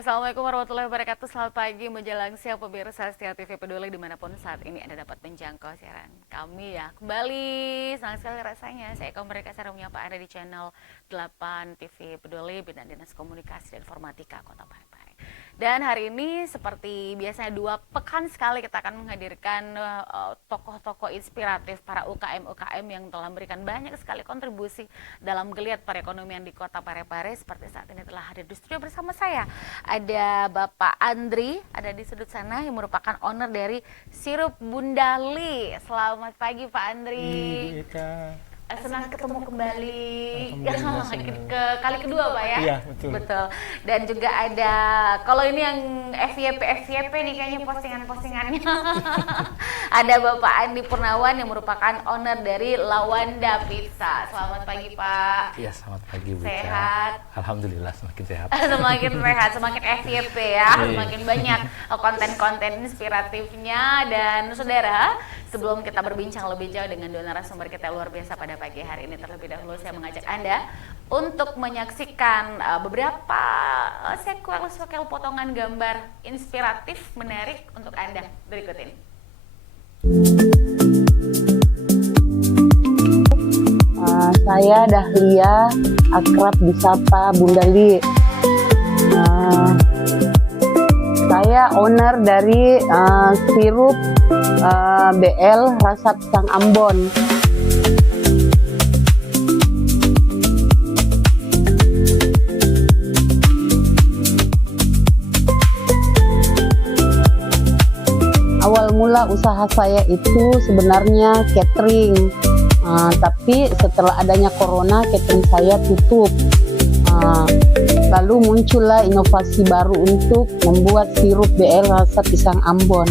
Assalamualaikum warahmatullahi wabarakatuh. Selamat pagi menjelang siang pemirsa Setia TV Peduli dimanapun saat ini Anda dapat menjangkau siaran kami ya. Kembali senang sekali rasanya saya Eka mereka sekarang menyapa Anda di channel 8 TV Peduli Bidang Dinas Komunikasi dan Informatika Kota Parepare. Dan hari ini seperti biasanya 2 pekan sekali kita akan menghadirkan tokoh-tokoh inspiratif para UKM-UKM yang telah memberikan banyak sekali kontribusi dalam geliat perekonomian di Kota Parepare. Seperti saat ini telah hadir di studio bersama saya. Ada Bapak Andri, ada di sudut sana yang merupakan owner dari Sirup Bundali. Selamat pagi Pak Andri. Bu Eka. Senang ketemu kembali. Ke Kali kedua Pak ya? Iya, betul. Dan juga ada, kalau ini yang FYP nih kayaknya postingannya. Ada Bapak Andi Purnawan yang merupakan owner dari Lawanda Pizza. Selamat pagi Pak. Iya, selamat pagi Bu Eka. Sehat? Alhamdulillah semakin sehat. Semakin sehat, semakin FYP ya, semakin banyak konten-konten inspiratifnya. Dan saudara, sebelum kita berbincang lebih jauh dengan dua narasumber kita luar biasa pada pagi hari ini, terlebih dahulu saya mengajak Anda untuk menyaksikan beberapa sekuel potongan gambar inspiratif menarik untuk Anda berikut ini. Saya Dahlia, akrab disapa Bundali. Saya owner dari sirup BL Rasa Pisang Ambon. Awal mula usaha saya itu sebenarnya catering, tapi setelah adanya corona catering saya tutup. Lalu muncullah inovasi baru untuk membuat sirup BL Rasa Pisang Ambon.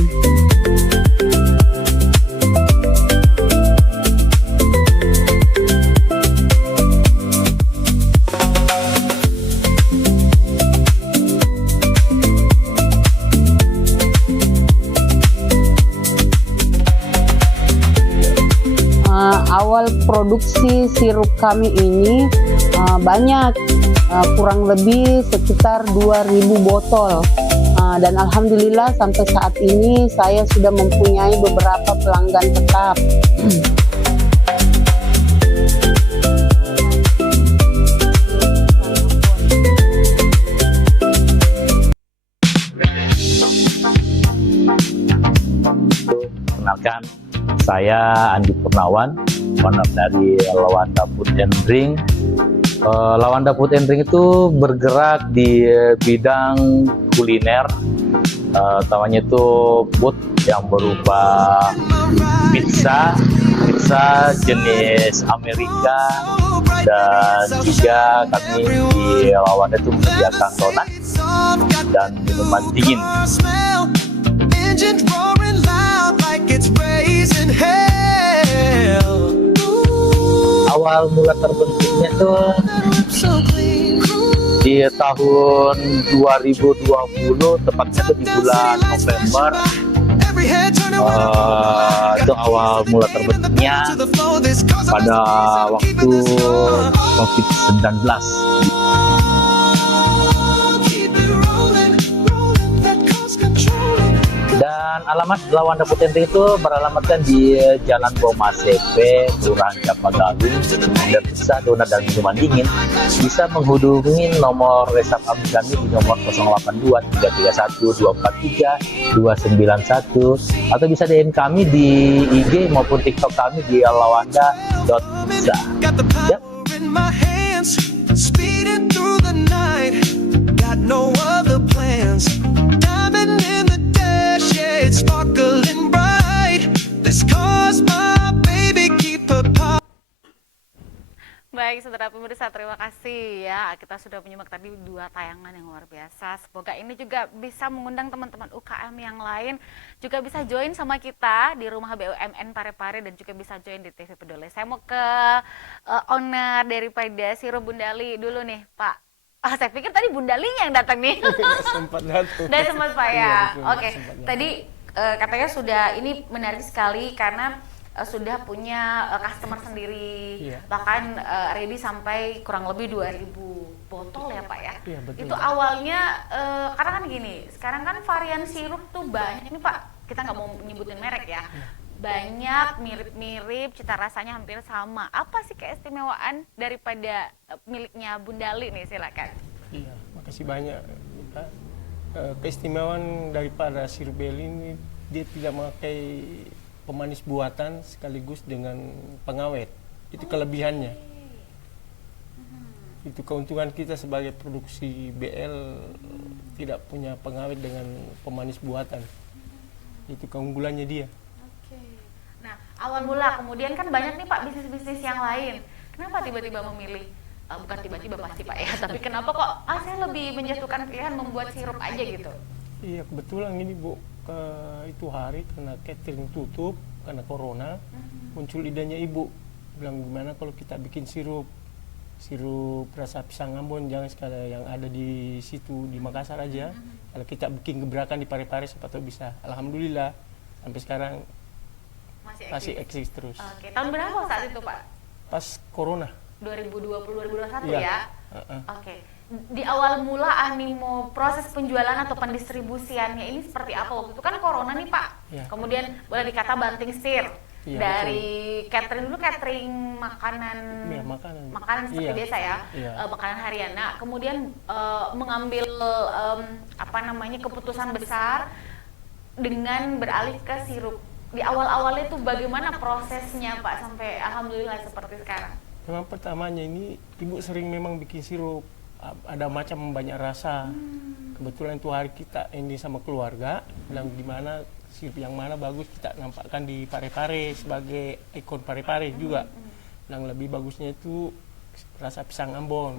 Awal produksi sirup kami ini banyak, kurang lebih sekitar 2.000 botol, dan alhamdulillah sampai saat ini saya sudah mempunyai beberapa pelanggan tetap. Kenalkan, saya Andi Purnawan, owner dari Lawanda Food and Drink. Lawanda Food and Drink itu bergerak di bidang kuliner, utamanya itu food yang berupa pizza jenis Amerika, dan juga kami di Lawanda itu menyediakan donat dan minuman dingin. Awal mula terbentuknya tuh di tahun 2020, tepatnya di bulan November. Itu awal mula terbentuknya pada waktu COVID-19. Dan alamat Lawanda Food and Drink itu beralamatkan di Jalan Boma CP, Kelurahan Capagaluh. Anda bisa donat dan minuman dingin, bisa menghubungi nomor reserve kami di nomor 082 331 243 291, atau bisa DM kami di IG maupun TikTok kami di lawanda.pizza. Yep. Sparkling bright. This cause my baby keep her pop. Baik, saudara pemirsa, terima kasih ya. Kita sudah menyimak tadi 2 tayangan yang luar biasa. Semoga ini juga bisa mengundang teman-teman UKM yang lain juga bisa join sama kita di Rumah BUMN Parepare dan juga bisa join di TV Peduli. Saya mau ke owner daripada Sirup Bundali dulu nih, Pak. Saya pikir tadi Bundalinya yang datang nih. Sempat datang. Dan sempat Pak ya. Iya, Oke, tadi katanya sudah, ini menarik sekali karena sudah punya customer sendiri, Iya. bahkan ready sampai kurang lebih 2000 botol ya Pak ya. Iya, betul. Itu awalnya karena kan gini, sekarang kan varian sirup tuh banyak ini Pak, kita nggak mau nyebutin merek ya. Banyak mirip-mirip, cita rasanya hampir sama. Apa sih keistimewaan daripada miliknya Bundali nih, silakan. Iya, makasih banyak. Pak. Keistimewaan daripada sirup Beli ini, dia tidak memakai pemanis buatan sekaligus dengan pengawet. Itu kelebihannya. Itu keuntungan kita sebagai produksi BL, tidak punya pengawet dengan pemanis buatan. Itu keunggulannya dia. Nah, awal mula kemudian kan banyak nih Pak bisnis-bisnis yang lain. Kenapa tiba-tiba memilih bukan tiba-tiba pasti Pak ya, tapi kenapa kok saya lebih menjatuhkan pilihan membuat sirup aja gitu? Iya, kebetulan ini Bu, itu hari karena catering tutup karena corona, muncul idenya Ibu. Bilang gimana kalau kita bikin sirup rasa pisang Ambon, jangan sekali yang ada di situ di Makassar aja. Kalau kita bikin gebrakan di Parepare, siapa tahu bisa. Alhamdulillah sampai sekarang masih eksis terus. Oke, tahun berapa saat itu Pak? Pas corona. 2020-2021 Iya. ya? Oke. Di awal mula animo proses penjualan atau pendistribusiannya ini seperti apa? Waktu itu kan corona nih Pak. Iya. Kemudian boleh dikata banting setir. Iya, Dari catering dulu, catering makanan Iya, makanan. seperti Iya. biasa ya, Iya. makanan harian. Nah, kemudian mengambil keputusan besar dengan beralih ke sirup. Di awal-awalnya itu bagaimana prosesnya Pak sampai alhamdulillah seperti sekarang? Memang pertamanya ini Ibu sering memang bikin sirup, ada macam banyak rasa. Kebetulan itu hari kita ini sama keluarga, bilang gimana sirup yang mana bagus kita nampakkan di Parepare sebagai ikon Parepare juga. Yang lebih bagusnya itu rasa pisang Ambon.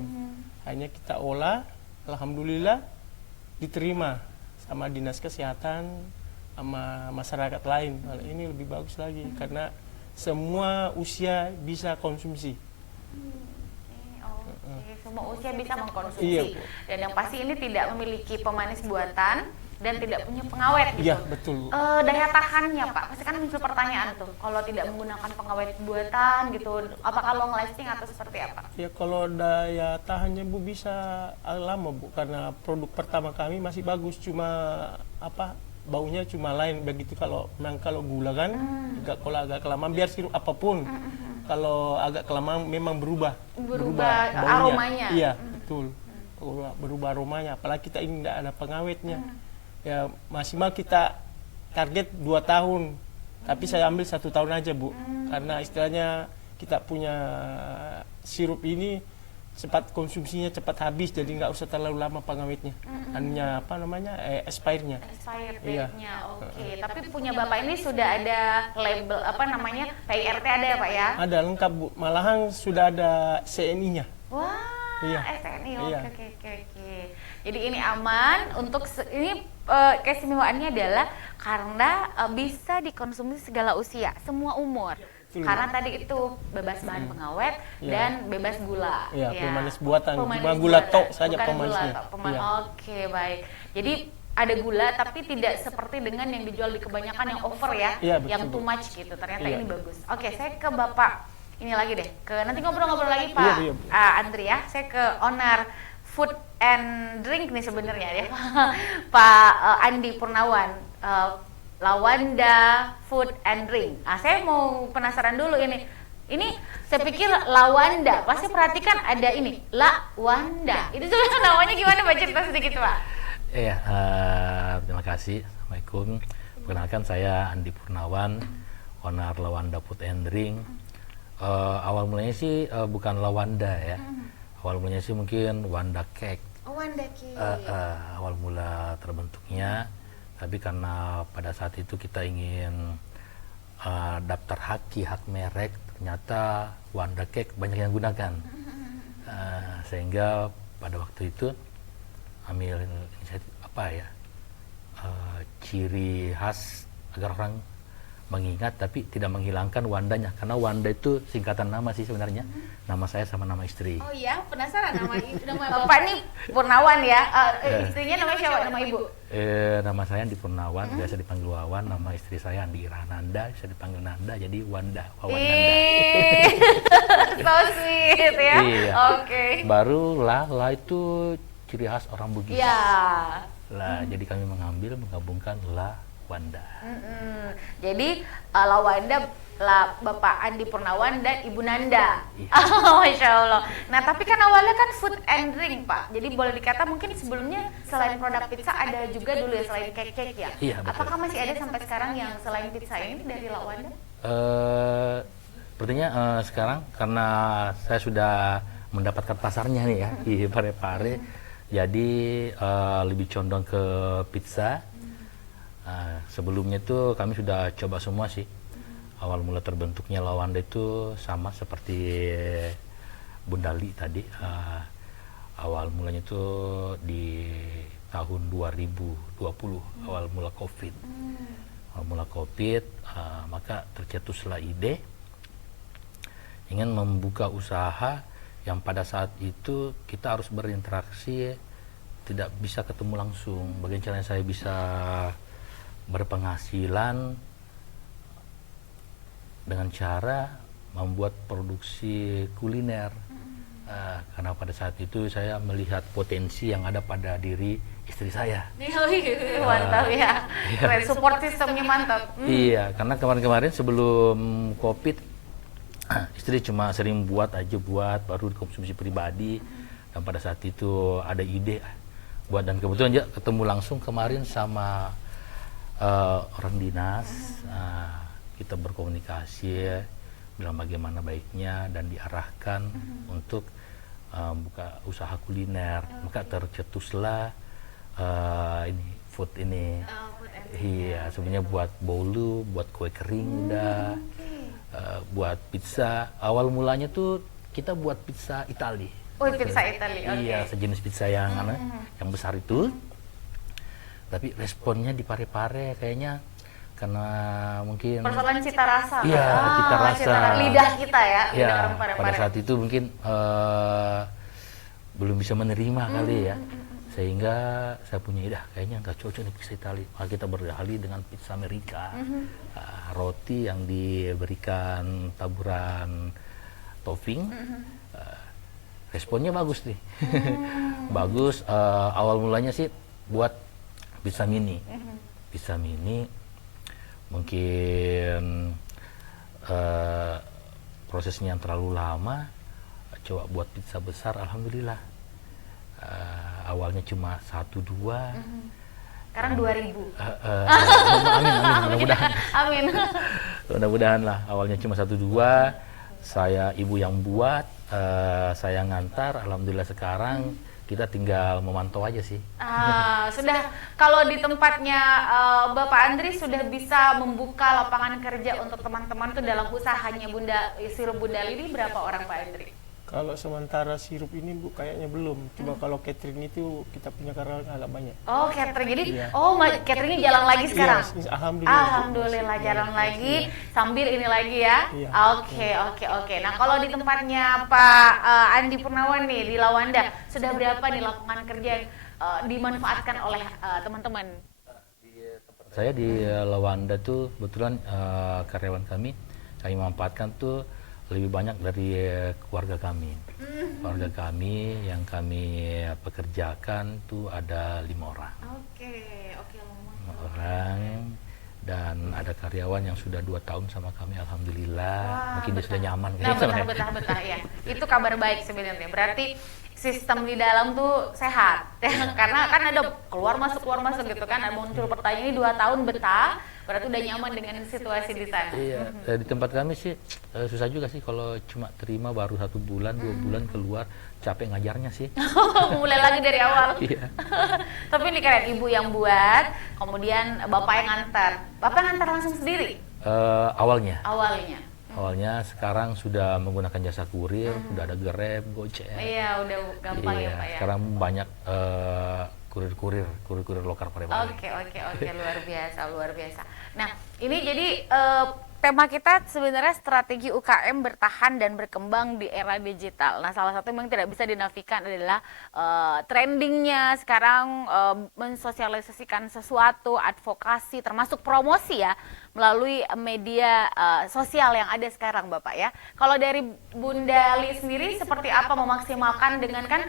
Hanya kita olah, alhamdulillah diterima sama dinas kesehatan, sama masyarakat lain. Kalau ini lebih bagus lagi karena semua usia bisa konsumsi. Oke, semua usia bisa mengkonsumsi. Iya, Bu. Dan yang pasti ini tidak memiliki pemanis buatan dan tidak punya pengawet gitu. Iya, betul. Daya tahannya Pak, pasti kan muncul pertanyaan tuh, kalau tidak menggunakan pengawet buatan gitu, apakah long lasting atau seperti apa? Ya kalau daya tahannya Bu bisa lama Bu, karena produk pertama kami masih bagus, cuma baunya cuma lain begitu. Kalau gula kan kalau agak kelamaan biar sirup apapun kalau agak kelamaan memang berubah baunya. Aromanya. Iya, betul. Berubah aromanya, apalagi kita ini tidak ada pengawetnya. Ya maksimal kita target 2 tahun, tapi saya ambil 1 tahun aja Bu, karena istilahnya kita punya sirup ini cepat konsumsinya, cepat habis, jadi nggak usah terlalu lama pengawetnya. Hanya expirednya. Expired Iya. date-nya, oke. Tapi punya Bapak ini sudah ada label PIRT ada ya Pak ya? Ada lengkap Bu, malahan sudah ada CNI-nya. Wah, Iya. SNI, Iya. oke. Jadi ini aman untuk ini keistimewaannya adalah karena bisa dikonsumsi segala usia, semua umur. Betul. Karena tadi itu bebas bahan pengawet Iya. dan bebas gula. Iya, Ya. pemanis buatan, Pemanis cuma gula buatan, tok saja bukan pemanisnya. gula tok, Iya. Oke, baik. Jadi ada gula tapi tidak seperti dengan yang dijual di kebanyakan yang over ya, Iya, betul, yang too Bu. much gitu. Ternyata Iya. ini bagus. Oke, saya ke Bapak ini lagi deh. Nanti ngobrol-ngobrol lagi Pak Iya, Bu. Andri ya. Saya ke owner Food and Drink nih sebenarnya ya. Pak Andi Purnawan. Lawanda Food and Drink. Saya mau penasaran dulu ini. Ini saya pikir Lawanda, pasti perhatikan ada ini, Lawanda. Itu sebenarnya namanya gimana Pak? Cerita sedikit Pak. Iya, terima kasih. Assalamualaikum. Perkenalkan saya Andi Purnawan, owner Lawanda Food and Drink. Awal mulanya sih bukan Lawanda ya. Awal mulanya sih mungkin Wanda Cake. Oh, Wanda Cake. Awal mula terbentuknya, tapi karena pada saat itu kita ingin daftar hak merek, ternyata Wanda Cake banyak yang gunakan. Sehingga pada waktu itu ambil inisiatif ciri khas agar orang mengingat tapi tidak menghilangkan Wandanya, karena Wanda itu singkatan nama sih sebenarnya, nama saya sama nama istri. Oh iya, penasaran nama Bapak nih Purnawan ya. Istrinya namanya siapa? Nama Ibu? Nama saya Andi Purnawan, biasa dipanggil Wawan. Nama istri saya Andi Irahnanda, bisa dipanggil Nanda, jadi Wanda, Wawan Nanda. So sweet ya. Iya. Oke. Baru La itu ciri khas orang Bugis. Ya. La, jadi kami menggabungkan La Wanda. Jadi Lawanda lah Bapak Andi Purnawan dan Ibu Nanda. Iya. Masya Allah. Nah tapi kan awalnya kan food and drink Pak. Jadi boleh dikata mungkin sebelumnya selain produk pizza ada juga dulu ya selain cake-cake ya. Iya, betul. Apakah masih ada sampai sekarang yang selain pizza ini dari Lawanda? Sepertinya sekarang karena saya sudah mendapatkan pasarnya nih ya di Parepare, jadi lebih condong ke pizza. Sebelumnya itu kami sudah coba semua sih. Awal mula terbentuknya Lawanda itu sama seperti Bundali tadi. Awal mulanya itu di tahun 2020, awal mula COVID. Awal mula COVID, maka tercetuslah ide ingin membuka usaha yang pada saat itu kita harus berinteraksi, tidak bisa ketemu langsung. Bagaimana caranya saya bisa berpenghasilan dengan cara membuat produksi kuliner. Karena pada saat itu saya melihat potensi yang ada pada diri istri saya. Mantap ya. Keren, support sistemnya mantap. Iya, karena kemarin-kemarin sebelum COVID istri cuma sering buat baru konsumsi pribadi, dan pada saat itu ada ide buat, dan kebetulan aja ketemu langsung kemarin sama orang dinas. Kita berkomunikasi bilang bagaimana baiknya dan diarahkan untuk buka usaha kuliner, maka tercetuslah ini food ini. Iya, sebenarnya buat bolu, buat kue kering udah, buat pizza. Awal mulanya tuh kita buat pizza Itali. Oh, pizza Itali. Oke. Iya, sejenis pizza yang yang besar itu. Tapi responnya di Parepare kayaknya karena mungkin Persoalan cita rasa. Iya, cita rasa. Lidah kita ya, ya, lidah orang Parepare. pada saat itu mungkin belum bisa menerima kali ya, sehingga saya punya ide kayaknya nggak cocok nih pizza Itali, maka kita beralih dengan pizza Amerika. Roti yang diberikan taburan topping. Responnya bagus nih. Bagus. Awal mulanya sih buat pizza mini. Pizza mini mungkin prosesnya yang terlalu lama. Coba buat pizza besar, alhamdulillah. Awalnya cuma 1-2. Sekarang 2000. Amin, mudah-mudahan. Amin. Mudah-mudahan lah. Awalnya cuma 1-2. Saya ibu yang buat, saya ngantar. Alhamdulillah sekarang kita tinggal memantau aja sih. Sudah, kalau di tempatnya Bapak Andri sudah bisa membuka lapangan kerja untuk teman-teman tuh dalam usahanya sirup Bunda Lili, berapa orang Pak Andri? Kalau sementara sirup ini Bu kayaknya belum. Cuma kalau catering itu kita punya karyawan agak banyak. Oh, catering. Jadi, Iya. cateringnya jalan lagi sekarang? Iya, alhamdulillah. Alhamdulillah jalan lagi, sambil ini lagi ya? Iya. Oke. Nah, kalau di tempatnya Pak Andi Purnawan nih, di Lawanda, sudah berapa nih lapangan kerja yang dimanfaatkan oleh teman-teman? Saya di Lawanda tuh kebetulan karyawan kami manfaatkan tuh lebih banyak dari keluarga kami. Keluarga kami yang kami pekerjakan tuh ada 5 orang. Oke. 5 orang, dan ada karyawan yang sudah 2 tahun sama kami, alhamdulillah. Mungkin dia sudah nyaman. Nah, betah ya. Itu kabar baik sebenarnya. Berarti sistem di dalam tuh sehat. Karena kan ada keluar masuk gitu kan. Ada muncul pertanyaan, ini 2 tahun betah, berarti udah nyaman dengan situasi di sana. Iya, di tempat kami sih susah juga sih kalau cuma terima baru 1 bulan, 2 bulan keluar, capek ngajarnya sih. Mulai lagi dari awal. Iya. Tapi ini keren, ibu yang buat, kemudian bapak yang ngantar. Bapak ngantar langsung sendiri? Awalnya. Awalnya. Sekarang sudah menggunakan jasa kurir, sudah ada Grab, Gojek. Iya, udah gampang ya Pak ya. Sekarang banyak kurir lokal Parepare. Oke, luar biasa, luar biasa. Nah, ini jadi tema kita sebenarnya strategi UKM bertahan dan berkembang di era digital. Nah, salah satu yang tidak bisa dinafikan adalah trendingnya sekarang mensosialisasikan sesuatu, advokasi, termasuk promosi ya, melalui media sosial yang ada sekarang, Bapak ya. Kalau dari Bunda Li sendiri seperti apa memaksimalkan dengan kan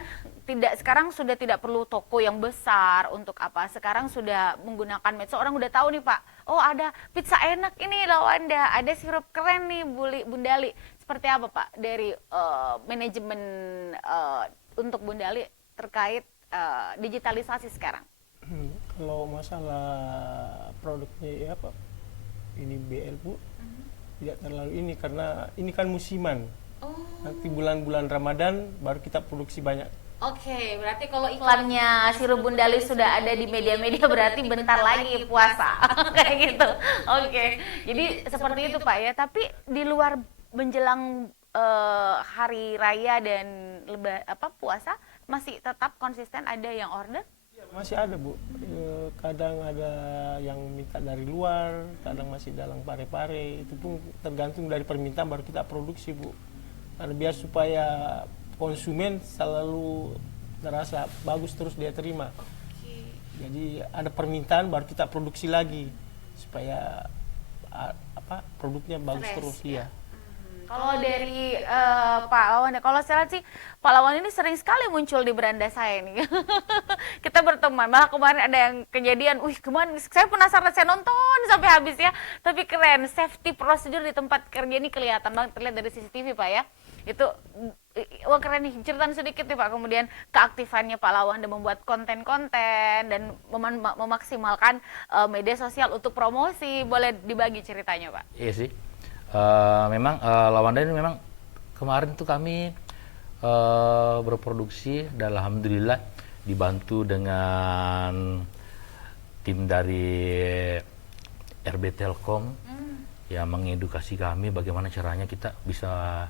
sekarang sudah tidak perlu toko yang besar untuk apa, sekarang sudah menggunakan medsos, orang udah tahu nih Pak, oh ada pizza enak ini Lawanda, ada sirup keren nih Bunda Li. Seperti apa Pak dari manajemen untuk Bunda Li terkait digitalisasi sekarang? Kalau masalah produknya ya Pak, ini BL Bu, tidak terlalu ini karena ini kan musiman. Nanti bulan-bulan Ramadan baru kita produksi banyak. Oke, berarti kalau iklannya sirup Bunda Li sudah ada di media-media berarti bentar lagi puasa. Kayak gitu. Oke. Jadi seperti itu Pak ya. Tapi di luar menjelang hari raya dan puasa masih tetap konsisten ada yang order? Masih ada Bu. Kadang ada yang minta dari luar, kadang masih dalam Parepare. Itu pun tergantung dari permintaan baru kita produksi Bu. Karena biar supaya konsumen selalu terasa bagus terus dia terima. Jadi ada permintaan baru kita produksi lagi supaya produknya bagus terus ya. Kalau dari Pak Lawan, kalau saya lihat sih Pak Lawan ini sering sekali muncul di beranda saya nih. Kita berteman, malah kemarin ada yang kejadian, kemarin saya penasaran, saya nonton sampai habis ya. Tapi keren, safety procedure di tempat kerja ini kelihatan banget, terlihat dari CCTV Pak ya. Itu wah keren nih, ceritain sedikit nih Pak, kemudian keaktifannya Pak Lawan dan membuat konten-konten dan memaksimalkan media sosial untuk promosi. Boleh dibagi ceritanya Pak? Iya sih. Memang Lawanda ini memang kemarin tuh kami berproduksi dan alhamdulillah dibantu dengan tim dari RB Telkom yang mengedukasi kami bagaimana caranya kita bisa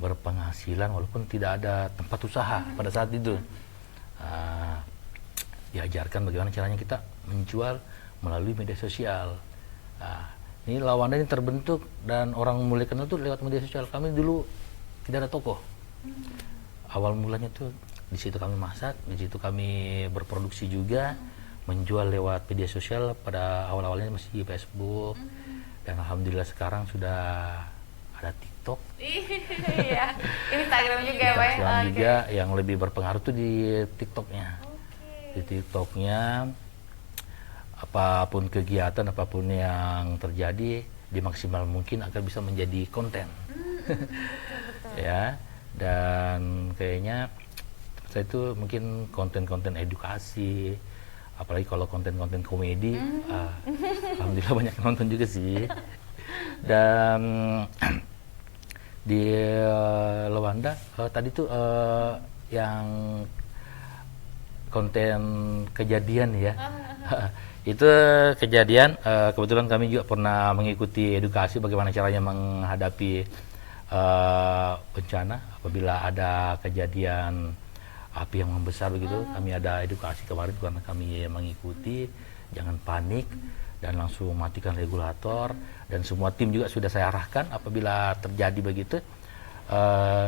berpenghasilan walaupun tidak ada tempat usaha pada saat itu. Diajarkan bagaimana caranya kita menjual melalui media sosial. Ini Lawanda ini terbentuk dan orang mulai kenal tuh lewat media sosial. Kami dulu tidak ada toko. Awal mulanya tuh di situ kami masak, di situ kami berproduksi juga, menjual lewat media sosial. Pada awal-awalnya masih Facebook, dan alhamdulillah sekarang sudah ada TikTok. Iya, Instagram juga ya Pak. Instagram juga yang lebih berpengaruh tuh di TikToknya. Di TikToknya apapun kegiatan, apapun yang terjadi dimaksimal mungkin agar bisa menjadi konten. Ya, dan kayaknya saya itu mungkin konten-konten edukasi, apalagi kalau konten-konten komedi, alhamdulillah banyak yang nonton juga sih. Dan di Lawanda tadi tuh yang konten kejadian ya. Itu kejadian, kebetulan kami juga pernah mengikuti edukasi bagaimana caranya menghadapi bencana apabila ada kejadian api yang membesar begitu. Kami ada edukasi kemarin karena kami mengikuti, jangan panik dan langsung matikan regulator, dan semua tim juga sudah saya arahkan apabila terjadi begitu.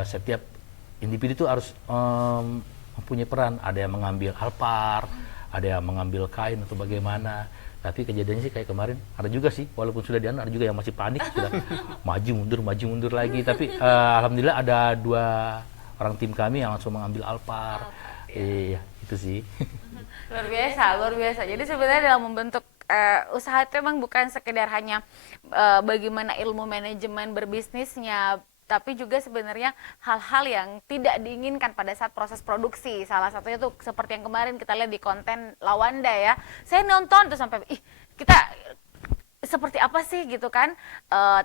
Setiap individu itu harus mempunyai peran, ada yang mengambil alpar, ada yang mengambil kain atau bagaimana. Tapi kejadiannya sih kayak kemarin ada juga sih, walaupun sudah ada juga yang masih panik, sudah maju mundur lagi. Tapi alhamdulillah ada 2 orang tim kami yang langsung mengambil alpar. Iya, itu sih. Luar biasa. Jadi sebenarnya dalam membentuk usaha itu memang bukan sekedar hanya bagaimana ilmu manajemen berbisnisnya, tapi juga sebenarnya hal-hal yang tidak diinginkan pada saat proses produksi. Salah satunya tuh seperti yang kemarin kita lihat di konten Lawanda ya. Saya nonton tuh sampai kita seperti apa sih gitu kan,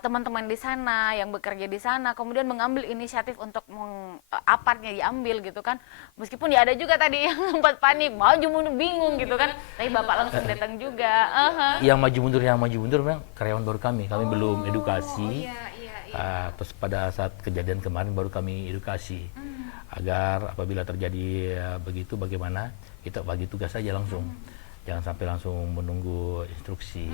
teman-teman di sana yang bekerja di sana kemudian mengambil inisiatif untuk apartnya diambil gitu kan. Meskipun ya ada juga tadi yang sempat panik, maju mundur bingung gitu kan. Tapi Bapak langsung datang juga. Yang maju mundur memang karyawan baru kami belum edukasi. Terus pada saat kejadian kemarin baru kami edukasi agar apabila terjadi begitu bagaimana kita bagi tugas saja langsung. Jangan sampai langsung menunggu instruksi.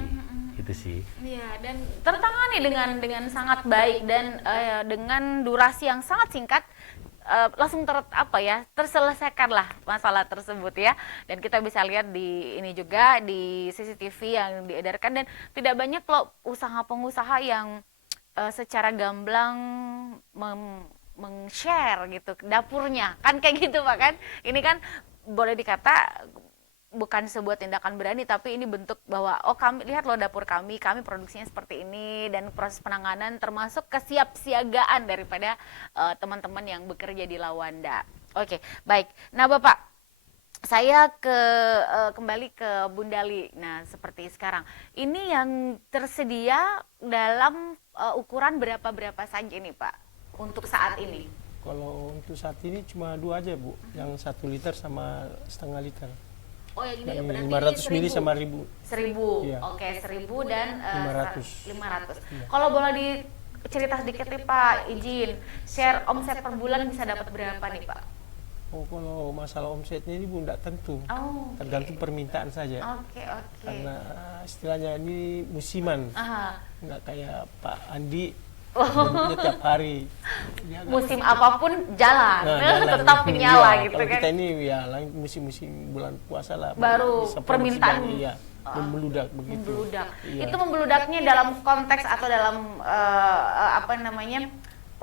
Itu sih. Iya, dan tertangani dengan sangat baik dan dengan durasi yang sangat singkat, langsung terselesaikan lah masalah tersebut ya. Dan kita bisa lihat di ini juga di CCTV yang diedarkan, dan tidak banyak loh usaha pengusaha yang secara gamblang meng-share gitu dapurnya, kan kayak gitu Pak kan. Ini kan boleh dikata bukan sebuah tindakan berani, tapi ini bentuk bahwa kami lihat loh dapur kami produksinya seperti ini, dan proses penanganan termasuk kesiapsiagaan daripada teman-teman yang bekerja di Lawanda. Oke, baik. Nah Bapak, saya kembali ke Bundali. Nah seperti sekarang ini yang tersedia dalam ukuran berapa saja nih Pak untuk saat ini? Kalau untuk saat ini cuma 2 aja Bu, yang 1 liter sama setengah liter. Oh yang ini Yang berarti 500 mili sama 1000. 1000. Iya. Oke, 1000 dan 500. 500. Iya. Kalau boleh dicerita sedikit nih Pak, izin share omset per bulan bisa dapat berapa nih Pak? Oh, kalau masalah omsetnya ini Bu enggak tentu. Oh, Tergantung permintaan saja. Oke. Karena istilahnya ini musiman. Aha. Enggak kayak Pak Andi bentuknya tiap hari. Dia nggak- Musim apapun jalan, jalan. tetap menyala Iya, gitu kalau kan. kita ini ya musim-musim bulan puasa lah. Baru bisa permintaan. produksi banyak, iya, membeludak begitu. Membeludak. Iya. Itu membeludaknya dalam konteks atau dalam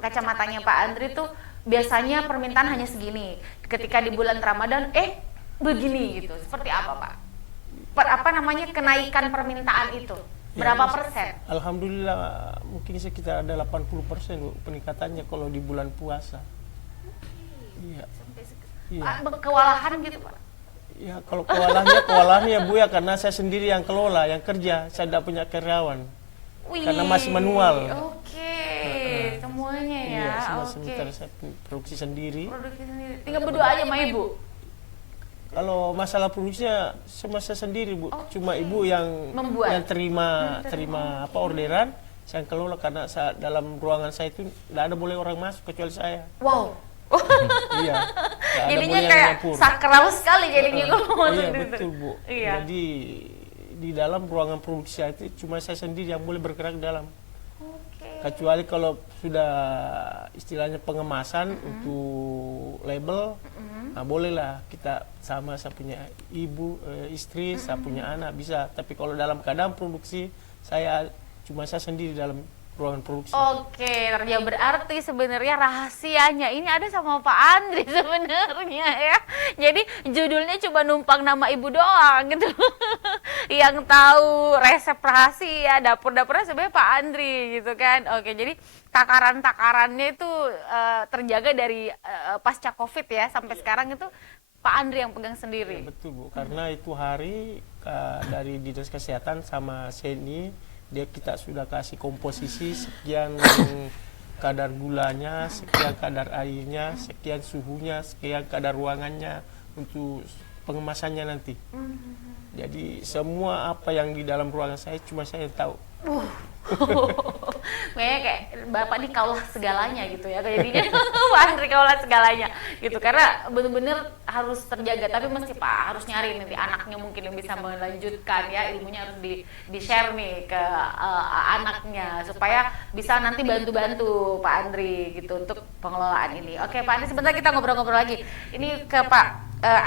kacamatanya Pak Andri tuh biasanya permintaan hanya segini. Ketika di bulan Ramadan begini gitu. Seperti apa Pak? Kenaikan permintaan itu berapa persen? Alhamdulillah mungkin sekitar ada 80% Bu, peningkatannya kalau di bulan puasa. Iya. Iya. Kewalahan gitu Pak? Ya kalau kewalahannya Bu ya, karena saya sendiri yang kelola, yang kerja, saya tidak punya karyawan. Wih, Karena masih manual. Oke, semuanya ya. Iya, semua Oke. sementara saya produksi sendiri. Produksi sendiri. Tinggal berdua aja sama Ibu. Kalau masalah produksinya semua saya sendiri Bu, cuma Ibu yang Membuat. yang terima orderan, saya kelola karena dalam ruangan saya itu tidak ada boleh orang masuk kecuali saya. Wow. Iya. Nggak ada Jadinya boleh yang kayak nyampur. sakral sekali jadinya kalau masuk Iya di situ. betul Bu. Iya. Jadi di dalam ruangan produksi saya itu cuma saya sendiri yang boleh bergerak di dalam. Oke. Kecuali kalau sudah istilahnya pengemasan untuk label, nah bolehlah kita sama, saya punya ibu, istri, saya punya anak bisa. Tapi kalau dalam keadaan produksi saya sendiri dalam ruangan produksi. Oke, ya berarti sebenarnya rahasianya ini ada sama Pak Andri sebenarnya ya. Jadi judulnya cuma numpang nama ibu doang gitu. Yang tahu resep rahasia dapur-dapurnya sebenarnya Pak Andri gitu kan. Oke, jadi takaran-takarannya itu terjaga dari pasca Covid ya sampai sekarang itu Pak Andri yang pegang sendiri. Ya, betul Bu, karena itu hari dari Dinas Kesehatan sama CNI kita sudah kasih komposisi sekian kadar gulanya, sekian kadar airnya, sekian suhunya, sekian kadar ruangannya untuk pengemasannya nanti. Jadi semua apa yang di dalam ruangan saya cuma saya yang tahu. Kayaknya kayak Bapak nih kaulah segalanya gitu ya, jadinya Pak Andri kaulah segalanya gitu, karena benar-benar harus terjaga, tapi mesti Pak harus nyari nanti anaknya mungkin yang bisa melanjutkan ya, ilmunya harus di-share nih ke anaknya supaya bisa nanti bantu-bantu Pak Andri gitu untuk pengelolaan ini. Oke Pak Andri, sebentar kita ngobrol-ngobrol lagi. Ini ke Pak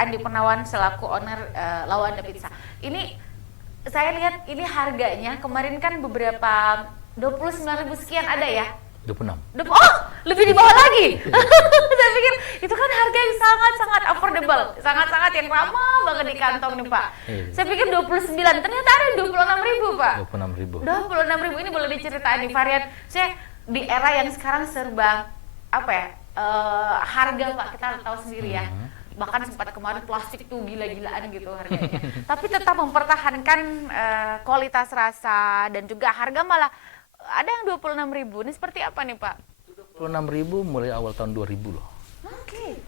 Andi Purnawan selaku owner Lawanda Pizza. Ini saya lihat ini harganya kemarin kan beberapa 29.000 sekian ada ya? 26. Oh, lebih di bawah lagi. Saya pikir itu kan harga yang sangat-sangat affordable, sangat-sangat yang ramah banget di kantong nih Pak. Iya. Saya pikir 29, ternyata ada 26.000 Pak. 26.000. 26.000 ini boleh diceritain nih varian. Saya di era yang sekarang serba harga Pak, kita tahu sendiri ya. Bahkan sempat kemarin plastik tuh gila-gilaan gitu harganya. Tapi tetap mempertahankan kualitas rasa dan juga harga, malah ada yang 26.000. Ini seperti apa nih Pak? 26.000 mulai awal tahun 2000 loh. Oke.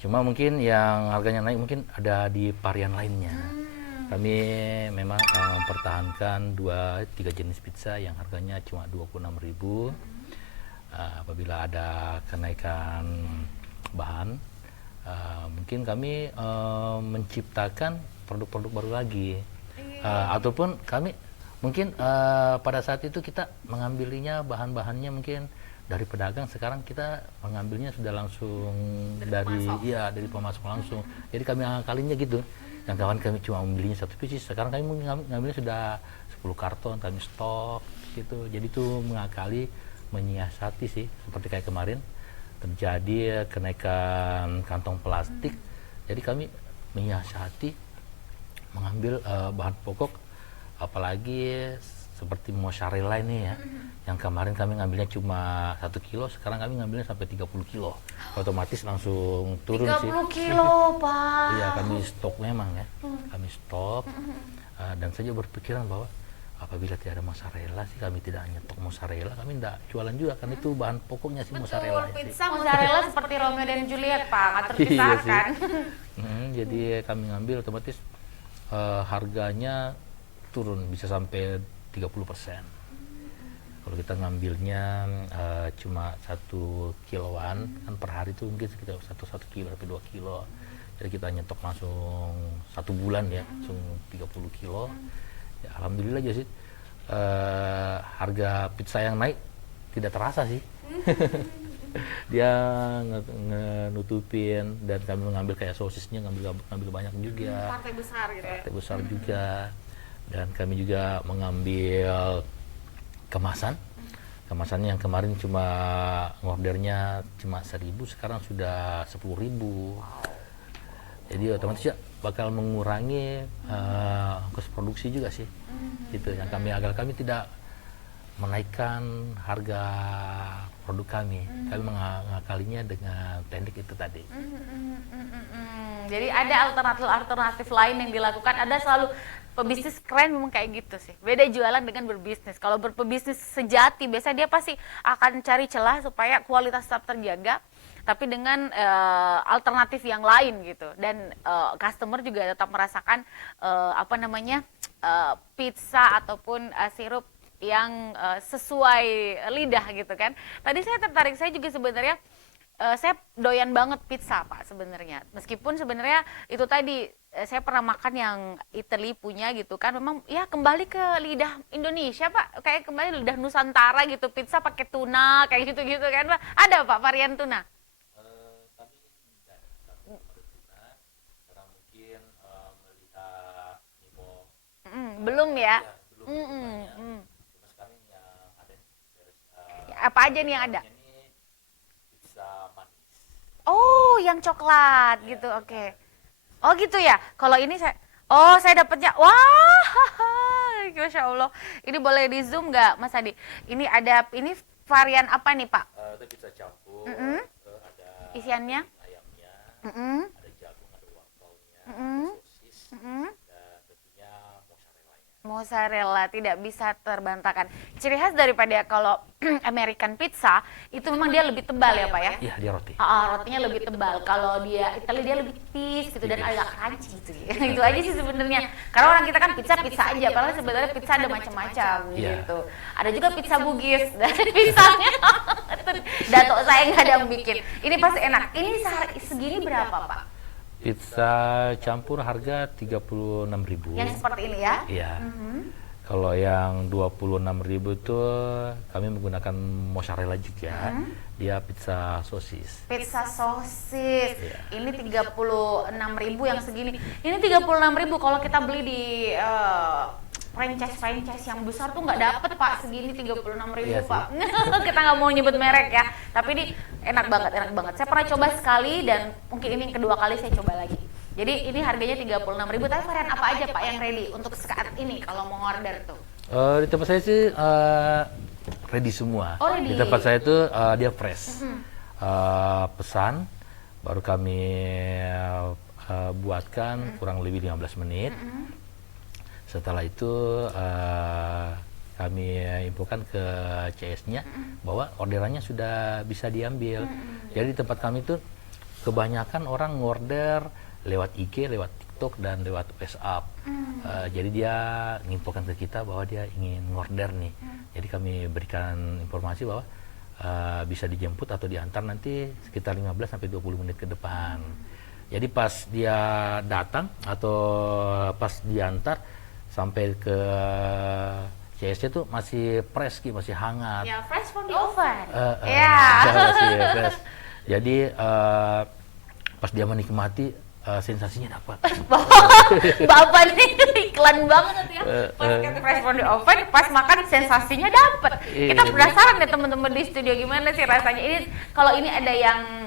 Cuma mungkin yang harganya naik mungkin ada di varian lainnya. Kami memang mempertahankan 2-3 jenis pizza yang harganya cuma 26.000. Apabila ada kenaikan bahan, Mungkin kami menciptakan produk-produk baru lagi. Ataupun kami mungkin pada saat itu kita mengambilnya bahan-bahannya mungkin dari pedagang, sekarang kita mengambilnya sudah langsung dari pemasok langsung. Jadi kami kalinya gitu. Yang kawan kami cuma membelinya 1 pieces, sekarang kami mengambilnya sudah 10 karton kami stok gitu. Jadi itu mengakali, menyiasati sih, seperti kayak kemarin terjadi kenaikan kantong plastik. Jadi kami menyiasati mengambil bahan pokok, apalagi seperti mozzarella ini ya, yang kemarin kami ngambilnya cuma 1 kilo, sekarang kami ngambilnya sampai 30 kilo. Otomatis langsung turun 30 sih. kilo, Pak. Iya, kami stok memang ya, kami stok. Dan saya berpikiran bahwa apabila tidak ada mozzarella sih, kami tidak nyetok mozzarella, kami tidak jualan juga, kan itu bahan pokoknya sih mozzarella. Betul, pizza mozzarella seperti Romeo dan Juliet, Pak, nggak terpisahkan. Jadi kami ngambil otomatis harganya turun bisa sampai 30%. Kalau kita ngambilnya cuma 1 kiloan, kan per hari itu mungkin sekitar 1 kilo sampai 2 kilo. Jadi kita nyetok langsung 1 bulan ya, langsung 30 kilo. Ya, alhamdulillah aja sih, harga pizza yang naik tidak terasa sih. Dia nutupin, dan kami mengambil kayak sosisnya ngambil banyak juga. Partai besar gitu ya. Partai besar juga. Dan kami juga mengambil kemasannya yang kemarin cuma ngordernya cuma 1.000, sekarang sudah 10.000. Jadi otomatis ya bakal mengurangi ongkos produksi juga sih. Gitu yang kami tidak menaikkan harga produk kami. Kami mengakalinya dengan teknik itu tadi. Jadi ada alternatif lain yang dilakukan. Ada selalu pebisnis keren memang kayak gitu sih. Beda jualan dengan berbisnis. Kalau berpebisnis sejati biasanya dia pasti akan cari celah supaya kualitas tetap terjaga, tapi dengan alternatif yang lain gitu. Dan customer juga tetap merasakan pizza ataupun sirup yang sesuai lidah gitu kan. Tadi saya tertarik, saya juga sebenarnya saya doyan banget pizza, Pak, sebenarnya. Meskipun sebenarnya itu tadi saya pernah makan yang Italy punya gitu kan, memang ya kembali ke lidah Indonesia, Pak. Kayak kembali lidah Nusantara gitu, pizza pakai tuna kayak gitu-gitu kan, Pak. Ada, Pak, varian tuna? Kami tidak tuna, karena mungkin melihat Nemo. Belum ya? Belum. Cuma sekarang yang ada Apa aja nih yang ada? ini pizza manis. Oh, yang coklat gitu, oke. Oh gitu ya. Kalau ini saya dapatnya, wah, masya Allah. Ini boleh di zoom nggak, Mas Adi? Ini varian apa nih, Pak? Itu pizza campur. Ada Isiannya? ayamnya, ada jagung, ada wortelnya, ada sosis, dan tentunya mozzarella-nya. Mozzarella tidak bisa terbantahkan. Ciri khas daripada kalau American pizza itu memang dia lebih tebal ya, Pak ya? Iya, dia roti. Rotinya lebih tebal. Kalau dia Italia dia lebih tipis gitu dan agak crunchy gitu ya. Itu aja sih sebenarnya. Karena orang kita kan pizza aja, padahal sebenarnya pizza ada macam-macam gitu. Ada juga pizza Bugis dari pizzanya. Datuk saya nggak ada yang bikin. Ini pasti enak. Ini segini berapa, Pak? Pizza campur harga 36.000. Yang seperti ini ya? Iya. Kalau yang 26.000 itu kami menggunakan mozzarella juga. Dia pizza sosis. Pizza sosis. Iya. Ini 36.000 yang segini. Ini 36.000 kalau kita beli di franchise yang besar tuh nggak dapet, Pak, segini 36.000, Iya Pak. Kita nggak mau nyebut merek ya, tapi ini enak banget. Saya pernah coba sekali dan mungkin ini yang kedua kali saya coba lagi. Jadi ini harganya 36.000, tapi varian apa aja, Pak, yang ready untuk saat ini kalau mau order tuh? Di tempat saya sih ready semua. Oh, ready. Di tempat saya itu dia fresh. Pesan baru kami buatkan kurang lebih 15 menit. Setelah itu kami infokan ke CS-nya bahwa orderannya sudah bisa diambil. Jadi di tempat kami itu kebanyakan orang ngorder lewat IG, lewat TikTok, dan lewat WhatsApp. Jadi dia nginfokan ke kita bahwa dia ingin ngorder nih. Jadi kami berikan informasi bahwa bisa dijemput atau diantar nanti sekitar 15 sampai 20 menit ke depan. Jadi pas dia datang atau pas diantar sampai ke CSC tuh masih fresh, masih hangat. Ya, fresh from the oven. Ya, masih fresh. Jadi pas dia menikmati sensasinya dapat. Bapak nih iklan banget ya. Pas kita fresh from the oven, pas makan sensasinya dapat. Kita penasaran deh teman-teman di studio gimana sih rasanya. Ini kalau ini ada yang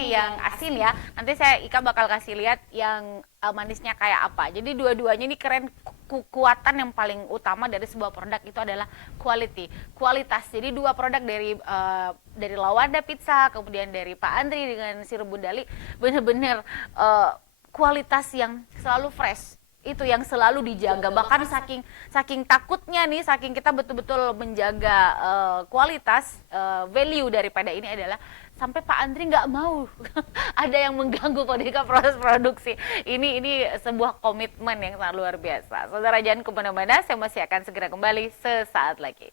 yang asin ya. Nanti Ika bakal kasih lihat yang manisnya kayak apa. Jadi dua-duanya ini keren. Kekuatan yang paling utama dari sebuah produk itu adalah kualitas. Jadi dua produk dari Lawanda Pizza, kemudian dari Pak Andri dengan sirup Bundali, benar-benar kualitas yang selalu fresh. Itu yang selalu dijaga. Bahkan saking takutnya nih, saking kita betul-betul menjaga kualitas, value daripada ini adalah sampai Pak Andri nggak mau ada yang mengganggu ketika proses produksi. Ini sebuah komitmen yang sangat luar biasa. Saudara jangan kemana-mana, saya masih akan segera kembali sesaat lagi.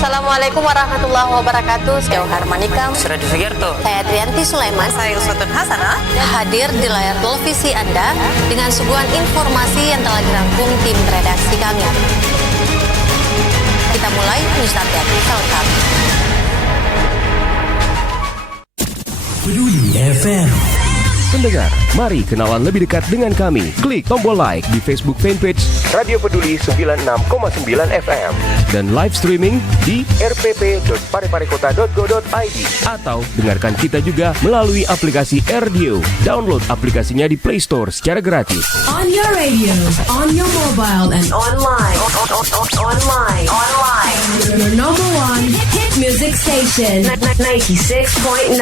Assalamualaikum warahmatullahi wabarakatuh. Saya Harmanika, Suradi Sugiarto, saya Trianti Sulaiman, saya Uswatun Hasanah, hadir di layar televisi Anda dengan suguhan informasi yang telah dirangkum tim redaksi kami. Kita mulai news update selengkap. Peduli FM. Pendengar, mari kenalan lebih dekat dengan kami. Klik tombol like di Facebook fanpage Radio Peduli 96,9 FM dan live streaming di rpp.pareparekota.go.id atau dengarkan kita juga melalui aplikasi RDio. Download aplikasinya di Play Store secara gratis. On your radio, on your mobile and online. Your number one hit music station 96.9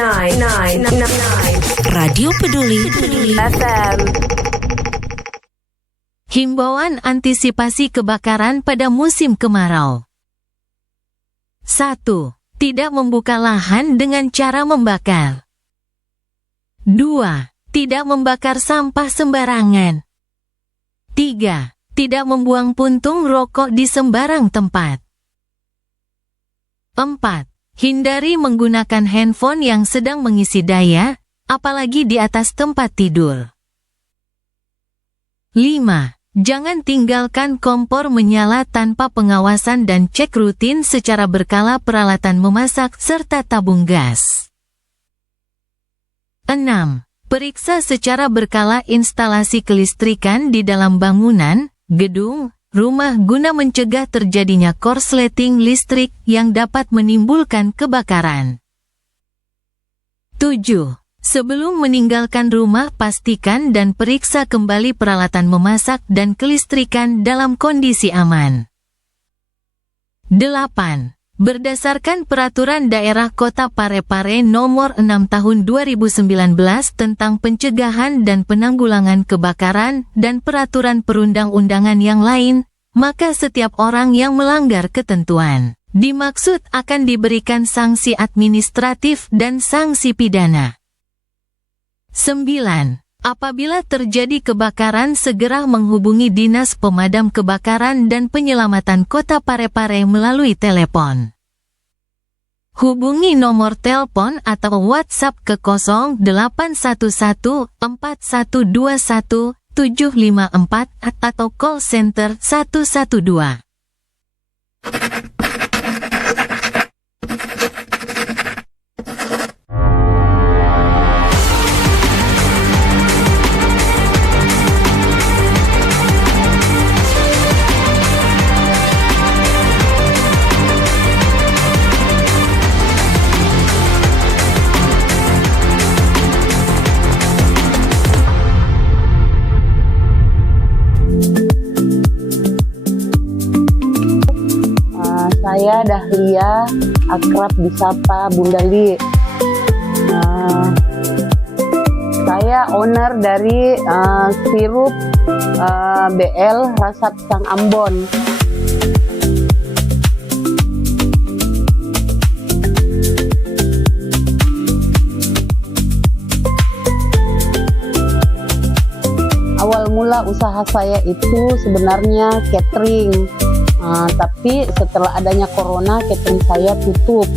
Radio Peduli FM. Himbauan antisipasi kebakaran pada musim kemarau. 1. Tidak membuka lahan dengan cara membakar. 2. Tidak membakar sampah sembarangan. 3. Tidak membuang puntung rokok di sembarang tempat. 4. Hindari menggunakan handphone yang sedang mengisi daya, apalagi di atas tempat tidur. 5. Jangan tinggalkan kompor menyala tanpa pengawasan dan cek rutin secara berkala peralatan memasak serta tabung gas. 6. Periksa secara berkala instalasi kelistrikan di dalam bangunan, gedung, rumah guna mencegah terjadinya korsleting listrik yang dapat menimbulkan kebakaran. 7. Sebelum meninggalkan rumah, pastikan dan periksa kembali peralatan memasak dan kelistrikan dalam kondisi aman. 8. Berdasarkan Peraturan Daerah Kota Parepare Nomor 6 Tahun 2019 tentang pencegahan dan penanggulangan kebakaran dan peraturan perundang-undangan yang lain, maka setiap orang yang melanggar ketentuan dimaksud akan diberikan sanksi administratif dan sanksi pidana. 9. Apabila terjadi kebakaran, segera menghubungi Dinas Pemadam Kebakaran dan Penyelamatan Kota Parepare melalui telepon. Hubungi nomor telepon atau WhatsApp ke 0811 4121 754 atau call center 112. Saya Dahlia, akrab disapa Bunda Li. Saya Saya owner dari sirup BL Rasa Pisang Ambon. Awal mula usaha saya itu sebenarnya catering, tapi setelah adanya corona catering saya tutup.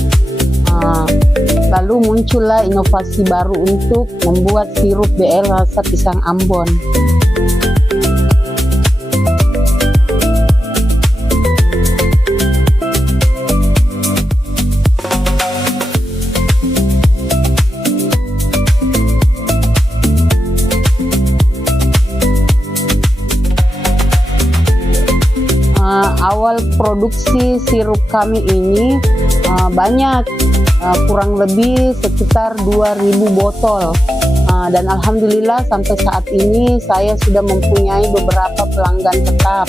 Lalu muncullah inovasi baru untuk membuat sirup BL Rasa Pisang Ambon. Awal produksi sirup kami ini banyak, kurang lebih sekitar 2.000 botol, dan alhamdulillah sampai saat ini saya sudah mempunyai beberapa pelanggan tetap.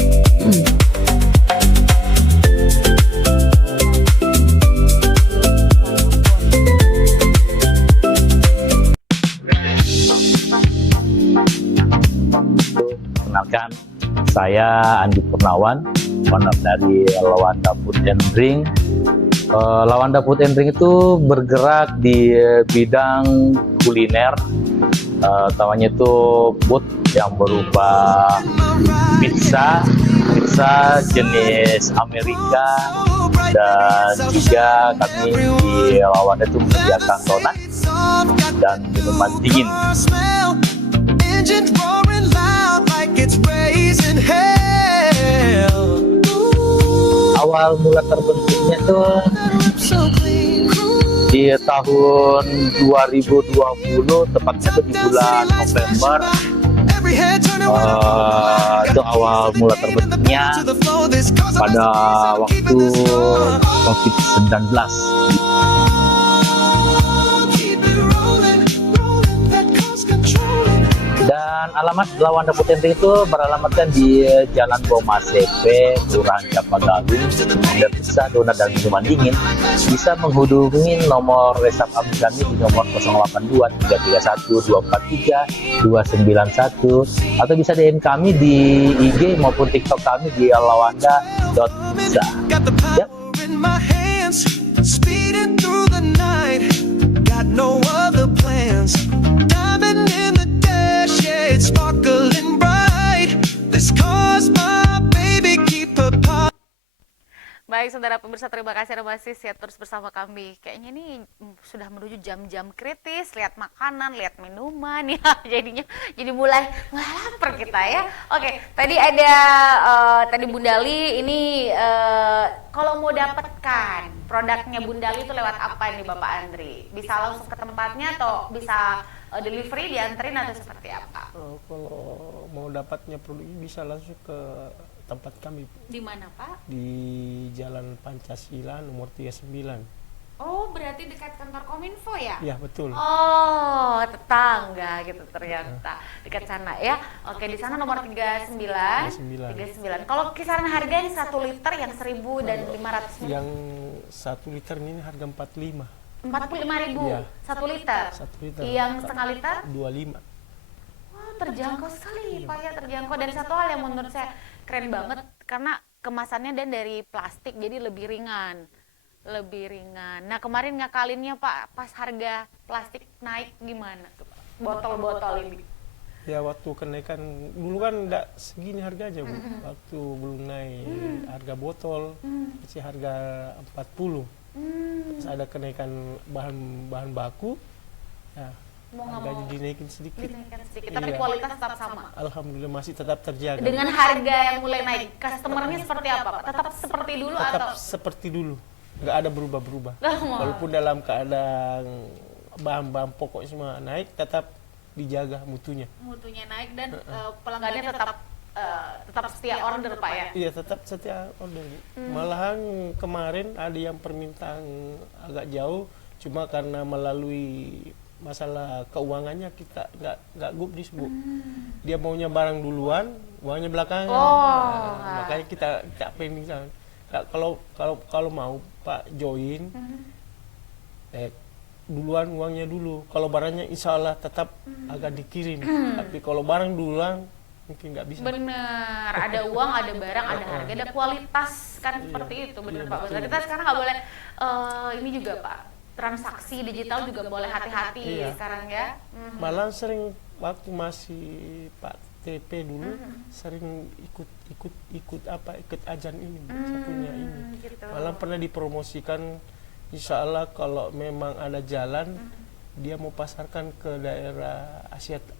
Kenalkan, saya Andi Purnawan, owner dari Lawanda Food and Drink. Lawanda Food and Drink itu bergerak di bidang kuliner, utamanya itu food yang berupa pizza jenis Amerika, dan juga kami di Lawanda itu menyediakan donat dan minuman dingin. Awal mula terbentuknya tuh di tahun 2020, tepatnya tuh di bulan November. Itu awal mula terbentuknya pada waktu COVID-19. Dan alamat Lawanda Food and Drink itu beralamatkan di Jalan Boma CP, Kelurahan Capagaluh. Dan bisa donat dan minuman dingin, bisa menghubungi nomor WhatsApp kami di nomor 082 331 243 291, atau bisa DM kami di IG maupun TikTok kami di lawanda.pizza. Ya. Sparkling bright. This cause my baby keep her pot. Baik, saudara pemirsa, terima kasih Anda masih sehat terus bersama kami. Kayaknya ini sudah menuju jam-jam kritis, lihat makanan, lihat minuman ya. Jadi mulai lapar kita ya. Oke, tadi ada tadi Bundali ini kalau mau dapatkan produknya Bundali itu lewat apa nih Bapak Andri? Bisa langsung ke tempatnya atau bisa delivery dianterin atau seperti apa? Kalau mau dapatnya produk ini bisa langsung ke tempat kami. Di mana Pak? Di Jalan Pancasila nomor 39. Oh, berarti dekat kantor Kominfo ya? Iya, betul. Oh, tetangga gitu ternyata. Dekat sana ya. Oke, di sana nomor 39. Kalau kisaran harga yang 1 liter yang 1.000 dan 500. Yang 1 liter ini harga 45. 45.000 Iya. 1 liter. 1 liter. Yang setengah liter? 25. Wah, terjangkau sekali Pak ya, terjangkau. Dan satu hal yang menurut saya keren banget karena kemasannya dan dari plastik jadi lebih ringan. Nah, kemarin ngakalinnya Pak pas harga plastik naik gimana tuh Pak? Botol-botol ini. Ya waktu kenaikan dulu kan enggak segini harganya Bu. Waktu belum naik harga botol masih harga 40. Terus ada kenaikan bahan baku. Ya, harganya dinaikin sedikit. Tapi kualitas tetap sama. Alhamdulillah masih tetap terjaga. Dengan harga yang mulai naik, customernya seperti apa Pak? Tetap seperti dulu tetap atau? Seperti dulu, nggak ada berubah-berubah. Walaupun dalam keadaan bahan-bahan pokok semua naik, tetap dijaga mutunya. Mutunya naik dan pelanggannya tetap setia order Pak ya? Iya, tetap setia order. Malahan kemarin ada yang permintaan agak jauh, cuma karena melalui masalah keuangannya kita nggak gubris Bu. Dia maunya barang duluan, uangnya belakangan. Makanya kita pending sana. Kalau mau Pak join, duluan uangnya dulu. Kalau barangnya insya Allah tetap akan dikirim. Tapi kalau barang duluan mungkin nggak bisa. Bener, ada uang, ada barang, ada harga, ada kualitas kan seperti itu, bener Pak. betul. Kita sekarang nggak boleh ini juga Pak, transaksi digital juga boleh hati-hati sekarang ya. Malah sering waktu masih Pak TP dulu sering ikut ajan ini, satunya ini. Gitu. Malah pernah dipromosikan, insya Allah kalau memang ada jalan dia mau pasarkan ke daerah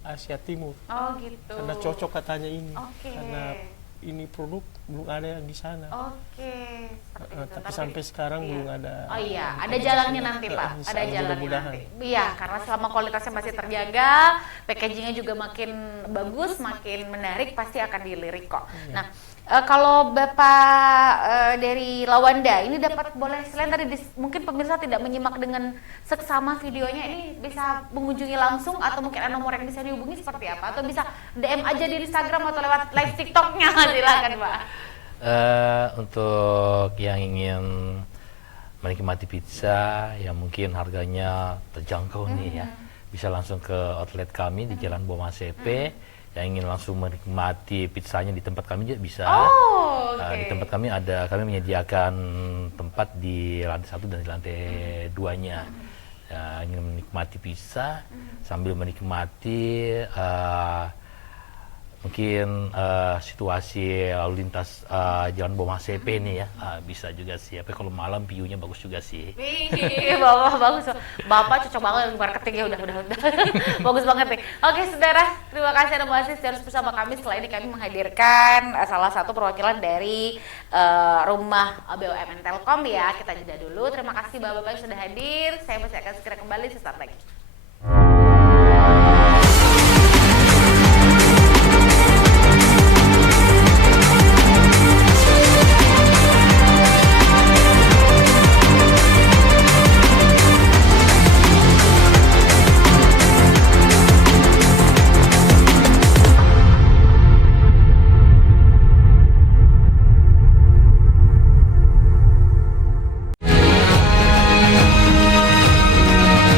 Asia Timur. Oh gitu. Karena cocok katanya ini. Oke. Karena ini produk belum ada yang di sana. Oke. Seperti itu. Tapi sampai sekarang belum ada. Oh iya, ada jalannya nanti Pak. Insya Ada Allah, jalannya mudah-mudahan. nanti. Iya, karena selama kualitasnya masih terjaga, packagingnya juga makin bagus, makin menarik, pasti akan dilirik kok. Nah, kalau Bapak dari Lawanda ini dapat boleh selain tadi mungkin pemirsa tidak menyimak dengan seksama videonya, ini bisa mengunjungi langsung atau mungkin ada nomor yang bisa dihubungi seperti apa, atau bisa DM aja di Instagram atau lewat live TikToknya, silakan Pak. Untuk yang ingin menikmati pizza yang mungkin harganya terjangkau nih ya, bisa langsung ke outlet kami di Jalan Boma CP. Yang ingin langsung menikmati pizzanya di tempat kami juga bisa. Di tempat kami kami menyediakan tempat di lantai 1 dan di lantai 2-nya. Ingin menikmati pizza sambil menikmati mungkin situasi lalu lintas Jalan Boma CP nih ya, bisa juga sih. Tapi kalau malam view-nya bagus juga sih. Bapak bagus, Bapak cocok banget dengan marketing ya, udah bagus banget nih. Oke saudara, terima kasih Anda masih terus bersama kami. Setelah ini kami menghadirkan salah satu perwakilan dari rumah BUMN Telkom ya. Kita jeda dulu. Terima kasih Bapak-bapak yang sudah hadir. Saya masih akan segera kembali sesaat lagi.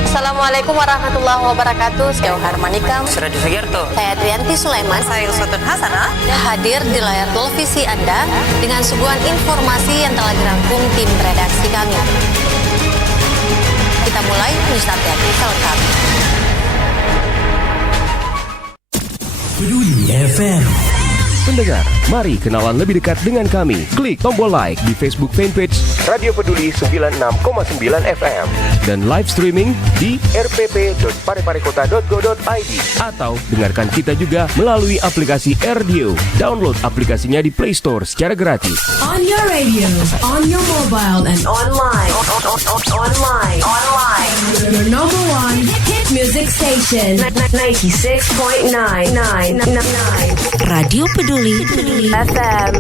Assalamualaikum warahmatullahi wabarakatuh. Saya Harmanikam. Suradi Sugiarto. Saya Trianti Sulaiman. Saya Uswatun Hasanah. Hadir di layar televisi Anda dengan suguhan informasi yang telah dirangkum tim redaksi kami. Kita mulai Ustaz Yaki selengkap. Peduli FM. Pendengar, mari kenalan lebih dekat dengan kami. Klik tombol like di Facebook fanpage Radio Peduli 96,9 FM dan live streaming di rpp.pareparekota.go.id atau dengarkan kita juga melalui aplikasi RDio. Download aplikasinya di Play Store secara gratis. On your radio, on your mobile, and online. Online. Your number one hit music station. 96.9. Radio Peduli FM.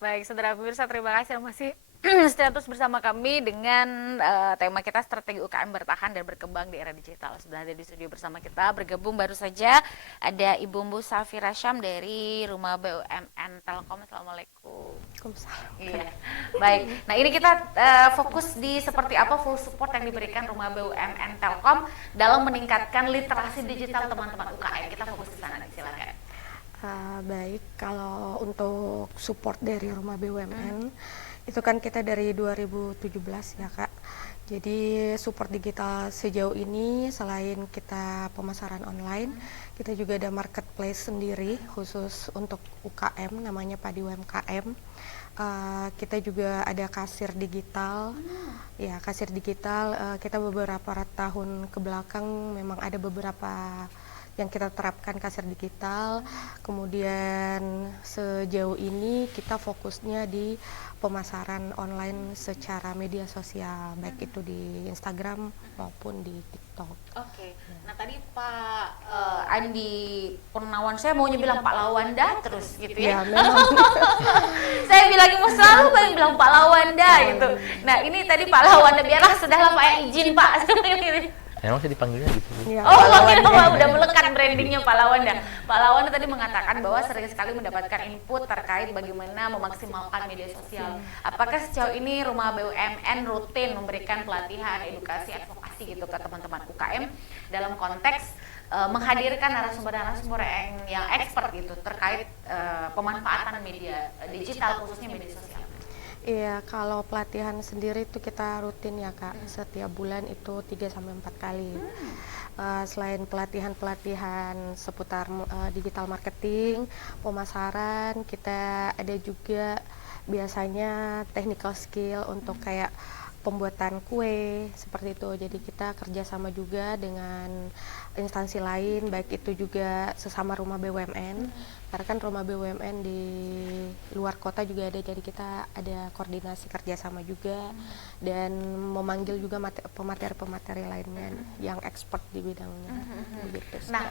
Baik, saudara pemirsa, terima kasih yang masih setia terus bersama kami dengan tema kita strategi UKM bertahan dan berkembang di era digital. Sudah ada di studio bersama kita, bergabung baru saja ada Ibu Mbu Safira Syam dari Rumah BUMN Telkom. Assalamualaikum. Waalaikumsalam. Iya. Baik. Nah, ini kita fokus di seperti apa full support yang diberikan Rumah BUMN Telkom dalam meningkatkan literasi digital teman-teman UKM. Kita fokus di sana, silakan. Baik, kalau untuk support dari Rumah BUMN itu kan kita dari 2017 ya Kak. Jadi support digital sejauh ini selain kita pemasaran online, kita juga ada marketplace sendiri khusus untuk UKM namanya Padi UMKM. Kita juga ada kasir digital. Ya, kasir digital kita beberapa tahun ke belakang memang ada beberapa yang kita terapkan kasir digital. Kemudian sejauh ini kita fokusnya di pemasaran online secara media sosial, baik itu di Instagram maupun di TikTok. Oke. Nah tadi Pak Andi Purnawan, saya maunya bilang Pak Lawanda terus gitu ya. Ya, memang. Saya bilangin mau selalu pengen bilang Pak Lawanda gitu. Nah ini tadi Pak Lawanda, biarlah sudahlah Pak, izin Pak. Memang saya dipanggilnya gitu. Ya, Oh, Pak makanya Lawanda. Pak udah melekat brandingnya Pak Lawanda. Pak Lawanda tadi mengatakan bahwa sering sekali mendapatkan input terkait bagaimana memaksimalkan media sosial. Apakah sejauh ini Rumah BUMN rutin memberikan pelatihan, edukasi, advokasi gitu ke teman-teman UKM dalam konteks menghadirkan narasumber-narasumber yang expert gitu terkait pemanfaatan media digital, khususnya media sosial? Iya, kalau pelatihan sendiri itu kita rutin ya Kak, setiap bulan itu 3-4 kali. Selain pelatihan-pelatihan seputar digital marketing, pemasaran, kita ada juga biasanya technical skill untuk kayak pembuatan kue seperti itu. Jadi kita kerjasama juga dengan instansi lain, baik itu juga sesama rumah BUMN, karena kan rumah BUMN di luar kota juga ada, jadi kita ada koordinasi kerjasama juga dan memanggil juga pemateri-pemateri lainnya yang expert di bidangnya. Begitu. Nah,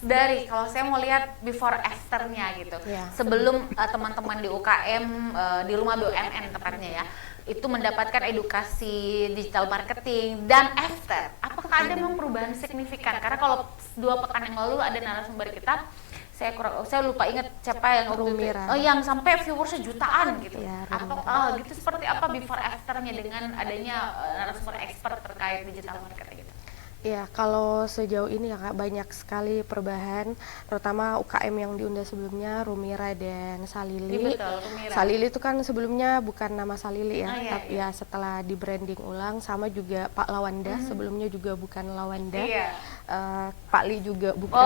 dari kalau saya mau lihat before afternya gitu, Ya. sebelum teman-teman di UKM di rumah BUMN tepatnya ya, itu mendapatkan edukasi digital marketing, dan after, apakah ada memang perubahan signifikan? Karena kalau 2 pekan yang lalu ada narasumber kita, saya lupa ingat siapa yang waktu itu, Rumira. yang sampai viewersnya jutaan gitu. Ya, Gitu seperti apa before afternya dengan adanya narasumber expert terkait digital marketing gitu? Ya, kalau sejauh ini ya Kak, banyak sekali perubahan, terutama UKM yang diundang sebelumnya, Rumira dan Salili. Iya, betul, Rumira. Salili itu kan sebelumnya bukan nama Salili ya, Oh, iya, tapi ya setelah di branding ulang, sama juga Pak Lawanda, sebelumnya juga bukan Lawanda. Iya. Pak Li juga bukan.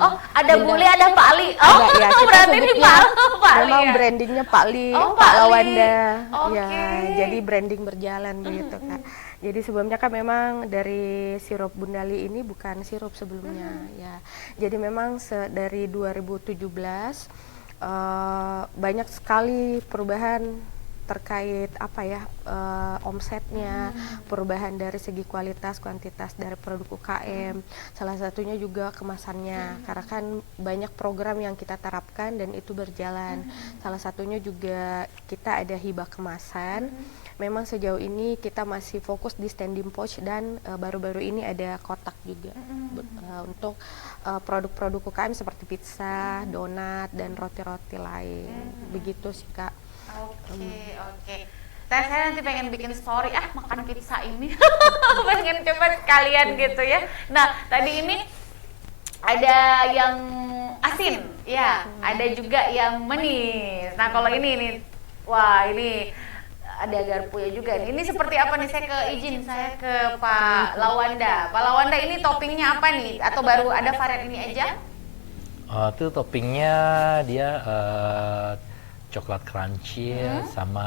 Oh, ada Bule, ada Pak Ali. Oh, Ada, ya, kita berarti ini sebutnya Pak Ali memang ya? brandingnya Pak Li, Oh, Pak Pak Li. Lawanda. Oke. Ya, jadi branding berjalan begitu Kak. Jadi sebelumnya kan memang dari sirup Bundali ini bukan sirup sebelumnya ya. Jadi memang dari 2017 banyak sekali perubahan terkait apa ya, omsetnya, perubahan dari segi kualitas, kuantitas dari produk UKM. Salah satunya juga kemasannya, karena kan banyak program yang kita terapkan dan itu berjalan. Salah satunya juga kita ada hibah kemasan. Memang sejauh ini kita masih fokus di standing pouch dan baru-baru ini ada kotak juga untuk produk-produk UKM seperti pizza, donat, dan roti-roti lain. Begitu sih Kak. Oke. Saya nanti pengen bikin story makan pizza ini. Pengen coba sekalian gitu ya. Nah, tadi ini ada yang asin, ya, ada juga yang manis. Nah, kalau ini wah, ini ada garpunya juga nih. Ini seperti apa nih? Saya ke Pak Lawanda. Pak Lawanda, ini toppingnya apa nih? Atau baru ada varian ini aja? Itu toppingnya dia coklat crunchy sama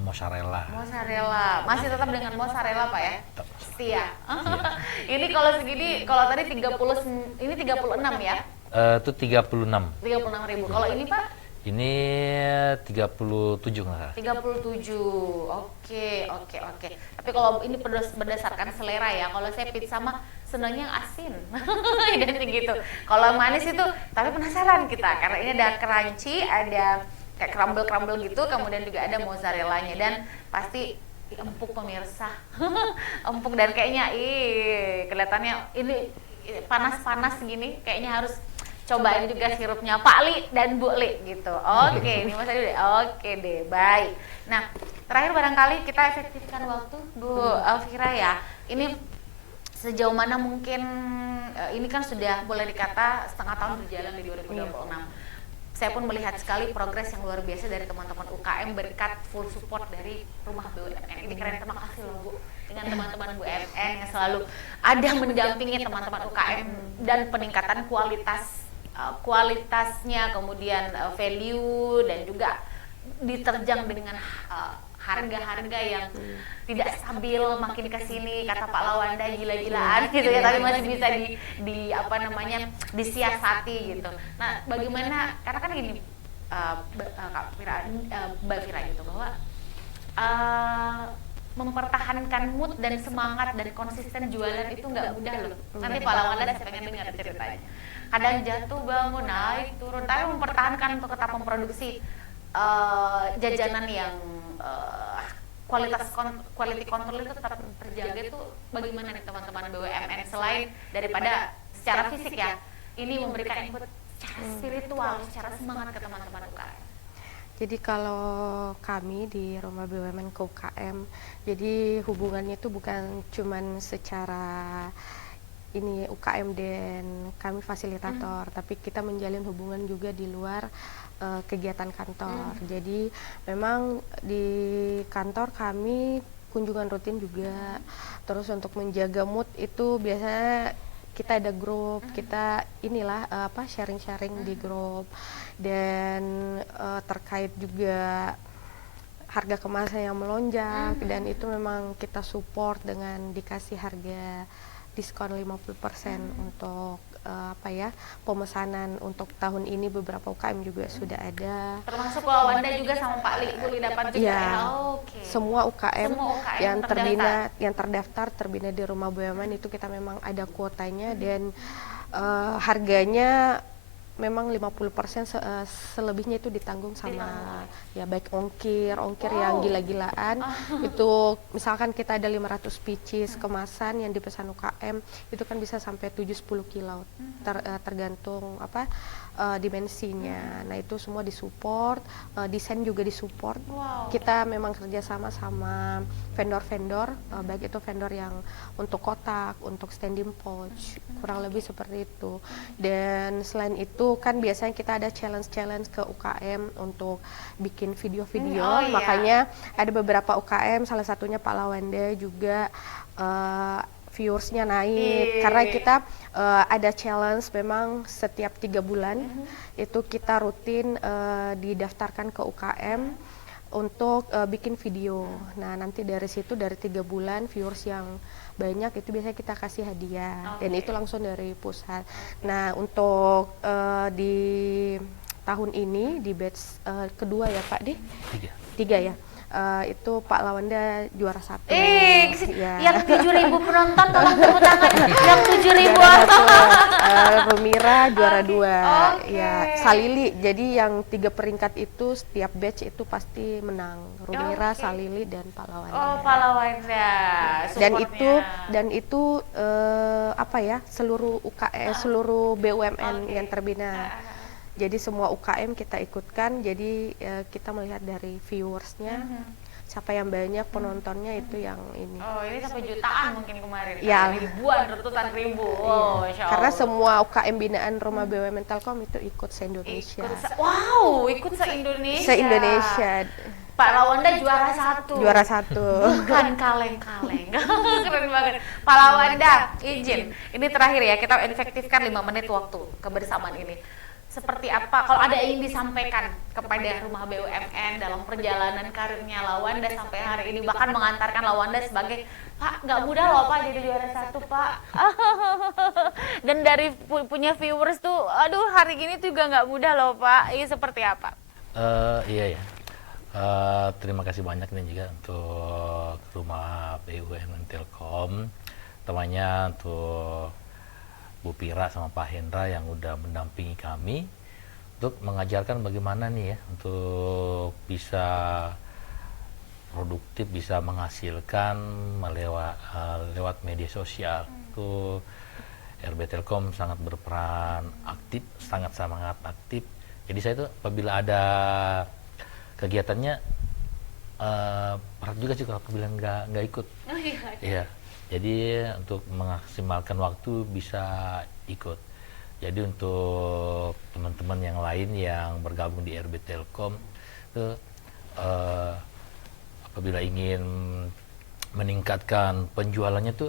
mozzarella. Mozzarella. Masih tetap dengan mozzarella Pak ya? Tetap. Iya. Ini kalau segini, kalau tadi 30, ini 36 ya? Itu 36. 36.000. Kalau ini Pak? Ini 37 nggak salah. 37. Oke. Tapi kalau ini berdasarkan selera ya. Kalau saya pizza mah senangnya yang asin. Identik gitu. Kalau manis itu, tapi penasaran kita karena ini ada crunchy, ada kayak crumble gitu, kemudian juga ada mozzarellanya, dan pasti empuk pemirsa. Empuk, dan kayaknya kelihatannya ini panas-panas gini, kayaknya harus cobain juga sirupnya Pak Li dan Bu Li gitu. Oke, ini Mas Adi. Oke deh, baik. Nah, terakhir barangkali kita efektifkan waktu, Bu Elvira ya. Ini sejauh mana mungkin, ini kan sudah boleh dikata setengah tahun berjalan di 2026. Saya pun melihat sekali progres yang luar biasa dari teman-teman UKM berkat full support dari Rumah BUMN. Ini keren, terima kasih loh Bu, dengan teman-teman BUMN yang selalu ada mendampingi teman-teman UKM dan peningkatan kualitasnya, kemudian value, dan juga diterjang dengan harga-harga yang tidak stabil, makin ke sini kata Pak Lawanda gila-gilaan gitu ya, tapi masih bisa di apa namanya disiasati gitu. Nah, bagaimana, karena kan gini Kak Fira, Mbak Fira gitu, bahwa mempertahankan mood dan semangat dan konsisten jualan itu nggak mudah loh. Nanti Pak Lawanda saya pengen dengar ceritanya. Kadang jatuh bangun, naik turun, tapi mempertahankan untuk tetap memproduksi jajanan yang quality control itu tetap terjaga, itu bagaimana nih teman-teman BUMN, selain daripada secara fisik ya, ini memberikan input secara spiritual, secara semangat ke teman-teman UKM. Jadi kalau kami di Rumah BUMN ke UKM, jadi hubungannya itu bukan cuman secara ini UKM dan kami fasilitator, tapi kita menjalin hubungan juga di luar kegiatan kantor. Jadi memang di kantor kami kunjungan rutin juga. Terus untuk menjaga mood itu biasanya kita ada grup, kita inilah sharing-sharing di grup, dan terkait juga harga kemasan yang melonjak, dan itu memang kita support dengan dikasih harga diskon 50% untuk pemesanan untuk tahun ini. Beberapa UKM juga sudah ada. Termasuk Lawanda juga sama Pak Li dapat juga. Ya, okay. Semua UKM yang terbina di Rumah BUMN itu kita memang ada kuotanya, dan harganya memang 50%, selebihnya itu ditanggung sama ya, baik ongkir yang gila-gilaan. Itu misalkan kita ada 500 pieces kemasan yang dipesan UKM, itu kan bisa sampai 7-10 kilo tergantung dimensinya. Nah, itu semua disupport, desain juga disupport. Kita memang kerjasama sama vendor-vendor, baik itu vendor yang untuk kotak, untuk standing pouch, kurang lebih seperti itu. Dan selain itu kan biasanya kita ada challenge ke UKM untuk bikin video-video. Makanya ada beberapa UKM, salah satunya Pak Lawanda juga viewersnya naik, karena kita ada challenge memang setiap 3 bulan itu kita rutin didaftarkan ke UKM untuk bikin video. Nah, nanti dari situ dari 3 bulan viewers yang banyak itu biasanya kita kasih hadiah, dan itu langsung dari pusat. Nah, untuk di tahun ini di batch kedua ya Pak Di? 3 ya. Itu Pak Lawanda juara 1. Yang 7.000 penonton tolong tepuk tangan. Yang 7.000. Rumira juara 2. Ya, Salili. Jadi yang 3 peringkat itu setiap batch itu pasti menang. Rumira, Salili, dan Pak Lawanda. Oh, Pak Lawanda. Dan itu seluruh UKM, seluruh BUMN yang terbina. Jadi semua UKM kita ikutkan, jadi kita melihat dari viewersnya, siapa yang banyak penontonnya itu yang ini. Oh, ini sampai jutaan mungkin kemarin. Ya, ribuan, ratusan ribu. Karena semua UKM binaan Rumah BUMN Telkom itu ikut se-Indonesia. Ikut se-Indonesia. Se-Indonesia. Pak Lawanda juara 1. Juara 1. Bukan kaleng-kaleng. Keren banget. Pak Lawanda, izin. Ini terakhir ya, kita efektifkan 5 menit waktu kebersamaan ini. Seperti apa, kalau ada yang ingin disampaikan kepada Rumah BUMN dalam perjalanan karirnya Lawanda sampai hari ini, bahkan mengantarkan Lawanda sebagai Pak, nggak mudah loh Pak jadi juara 1 Pak. Dan dari punya viewers tuh, aduh hari gini tuh juga nggak mudah loh Pak. Ini seperti apa? Iya ya. Terima kasih banyak nih juga untuk Rumah BUMN Telkom, temannya untuk Bu Pira sama Pak Hendra yang udah mendampingi kami untuk mengajarkan bagaimana nih ya untuk bisa produktif, bisa menghasilkan lewat media sosial. Itu RB Telkom sangat berperan aktif, sangat aktif. Jadi saya tuh apabila ada kegiatannya berat juga sih kalau aku bilang nggak ikut. Iya. Jadi untuk memaksimalkan waktu bisa ikut. Jadi untuk teman-teman yang lain yang bergabung di RB Telkom itu apabila ingin meningkatkan penjualannya tuh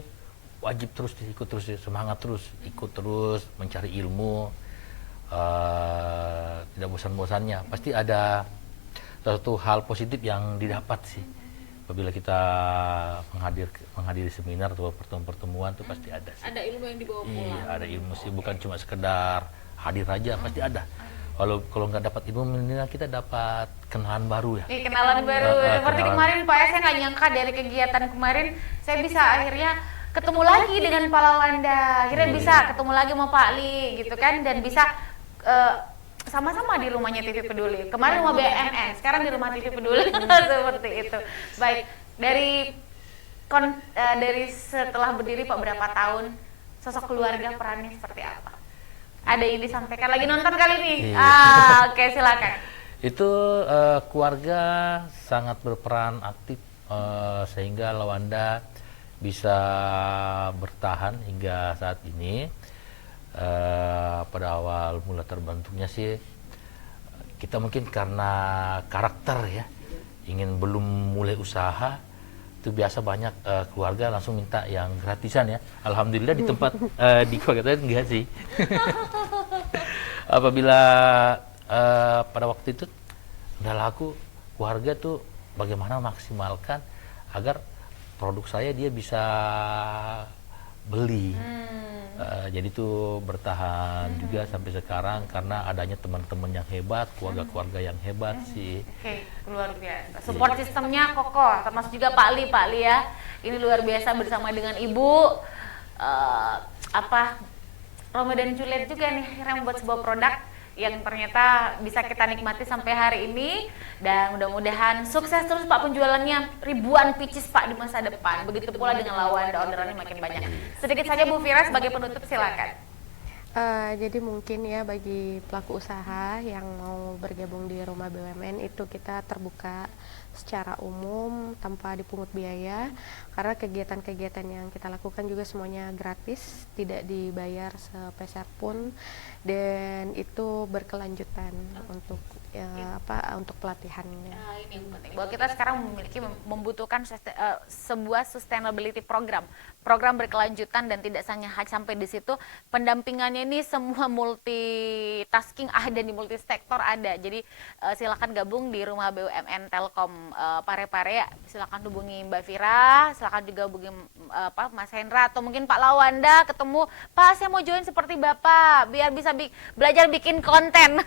wajib terus ikut terus, semangat terus, ikut terus mencari ilmu, tidak bosan-bosannya. Pasti ada suatu hal positif yang didapat sih. apabila kita menghadiri seminar atau pertemuan tuh pasti ada sih. Ada ilmu yang dibawa pulang. Iya, ada ilmu sih, bukan cuma sekedar hadir aja, pasti ada. Kalau nggak dapat ilmu, minimal kita dapat kenalan baru ya. Kenalan baru. Seperti kemarin Pak ya, saya nggak nyangka dari kegiatan kemarin saya bisa akhirnya ketemu lagi dengan Pak Lawanda. Akhirnya bisa ketemu lagi sama Pak Ali gitu kan, dan bisa sama-sama di rumahnya TV Peduli. Kemarin rumah BUMN, sekarang di rumah TV Peduli. Seperti itu. Baik, dari setelah berdiri Pak berapa tahun, sosok keluarga perannya seperti apa? Ada yang disampaikan, lagi nonton kali ini? Oke, silakan. Itu keluarga sangat berperan aktif sehingga Lawanda bisa bertahan hingga saat ini. Pada awal mula terbentuknya sih kita mungkin karena karakter ya, belum mulai usaha itu biasa banyak keluarga langsung minta yang gratisan ya. Alhamdulillah di tempat di keluarga saya enggak sih. Apabila pada waktu itu udah laku, keluarga tuh bagaimana maksimalkan agar produk saya dia bisa beli. Jadi tuh bertahan juga sampai sekarang karena adanya teman-teman yang hebat, keluarga-keluarga yang hebat sih. Oke, luar biasa. Support sistemnya kokoh, termasuk juga Pak Ali ya. Ini luar biasa bersama dengan Ibu Romeo dan Juliet juga nih akhirnya membuat sebuah produk yang ternyata bisa kita nikmati sampai hari ini, dan mudah-mudahan sukses terus Pak penjualannya, ribuan pieces Pak di masa depan. Begitu pula dengan Lawanda, orderannya makin banyak. Sedikit saja Bu Fira sebagai penutup, silakan. Jadi mungkin ya bagi pelaku usaha yang mau bergabung di Rumah BUMN itu kita terbuka secara umum tanpa dipungut biaya, karena kegiatan-kegiatan yang kita lakukan juga semuanya gratis, tidak dibayar sepeser pun, dan itu berkelanjutan untuk untuk pelatihannya. Ini yang penting bahwa kita sekarang membutuhkan sebuah sustainability program berkelanjutan, dan tidak hanya sampai di situ, pendampingannya ini semua multitasking ada, di multisektor ada. Jadi silakan gabung di Rumah BUMN Telkom Parepare, silakan hubungi Mbak Fira, silakan juga hubungi Mas Hendra atau mungkin Pak Lawanda, ketemu Pak, saya mau join seperti Bapak biar bisa belajar bikin konten.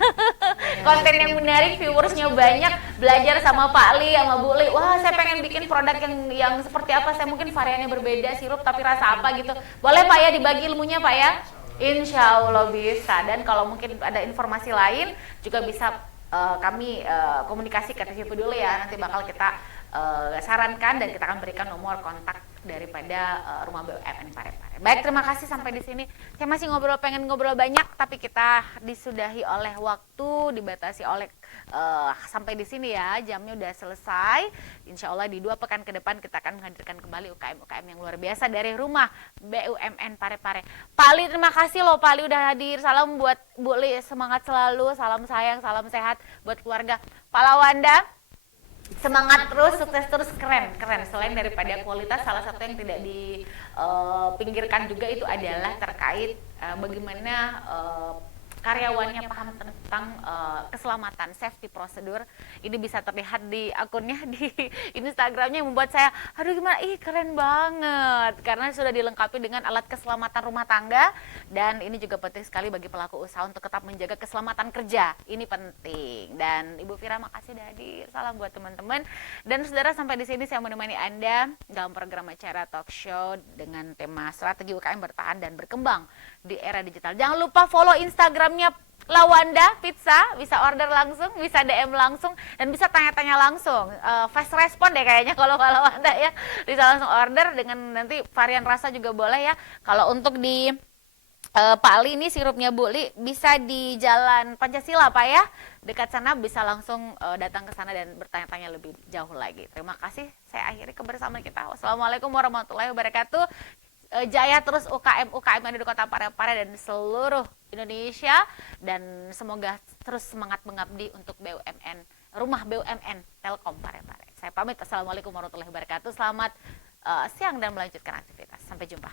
Konten yang menarik, viewersnya banyak, belajar sama Pak Ali, sama Bu Li. Wah, saya pengen bikin produk yang seperti apa, saya mungkin variannya berbeda, sirup tapi rasa apa gitu. Boleh Pak ya dibagi ilmunya Pak ya? Insya Allah bisa. Dan kalau mungkin ada informasi lain juga bisa kami komunikasi ke TV Peduli ya. Nanti bakal kita sarankan dan kita akan berikan nomor kontak daripada Rumah BUMN Parepare. Baik, terima kasih sampai di sini. Saya masih pengen ngobrol banyak, tapi kita disudahi oleh waktu, dibatasi oleh sampai di sini ya, jamnya udah selesai. Insya Allah di 2 pekan ke depan kita akan menghadirkan kembali UKM-UKM yang luar biasa dari Rumah BUMN Parepare. Pak Ali, terima kasih loh Pak Ali udah hadir. Salam buat Bu Li, semangat selalu, salam sayang, salam sehat buat keluarga. Pak Lawanda, semangat terus, sukses terus, keren. Selain daripada kualitas, salah satu yang tidak dipinggirkan juga itu adalah terkait bagaimana karyawannya paham tentang keselamatan, safety prosedur. Ini bisa terlihat di akunnya di Instagramnya, yang membuat saya, aduh gimana, keren banget. Karena sudah dilengkapi dengan alat keselamatan rumah tangga, dan ini juga penting sekali bagi pelaku usaha untuk tetap menjaga keselamatan kerja. Ini penting. Dan Ibu Fira, makasih sudah hadir. Salam buat teman-teman. Dan saudara, sampai di sini saya menemani Anda dalam program acara talk show dengan tema strategi UKM bertahan dan berkembang di era digital. Jangan lupa follow Instagramnya Lawanda Pizza, bisa order langsung, bisa DM langsung, dan bisa tanya-tanya langsung. Fast respon deh kayaknya kalau Lawanda ya, bisa langsung order dengan nanti varian rasa juga boleh ya. Kalau untuk di Pak Ali ini sirupnya Bu Li bisa di Jalan Pancasila Pak ya, dekat sana, bisa langsung datang ke sana dan bertanya-tanya lebih jauh lagi. Terima kasih, saya akhiri kebersamaan kita. Wassalamualaikum warahmatullahi wabarakatuh. Jaya terus UKM yang ada di Kota Parepare dan seluruh Indonesia, dan semoga terus semangat mengabdi untuk BUMN, Rumah BUMN Telkom Parepare. Saya pamit, assalamualaikum warahmatullahi wabarakatuh. Selamat siang dan melanjutkan aktivitas. Sampai jumpa.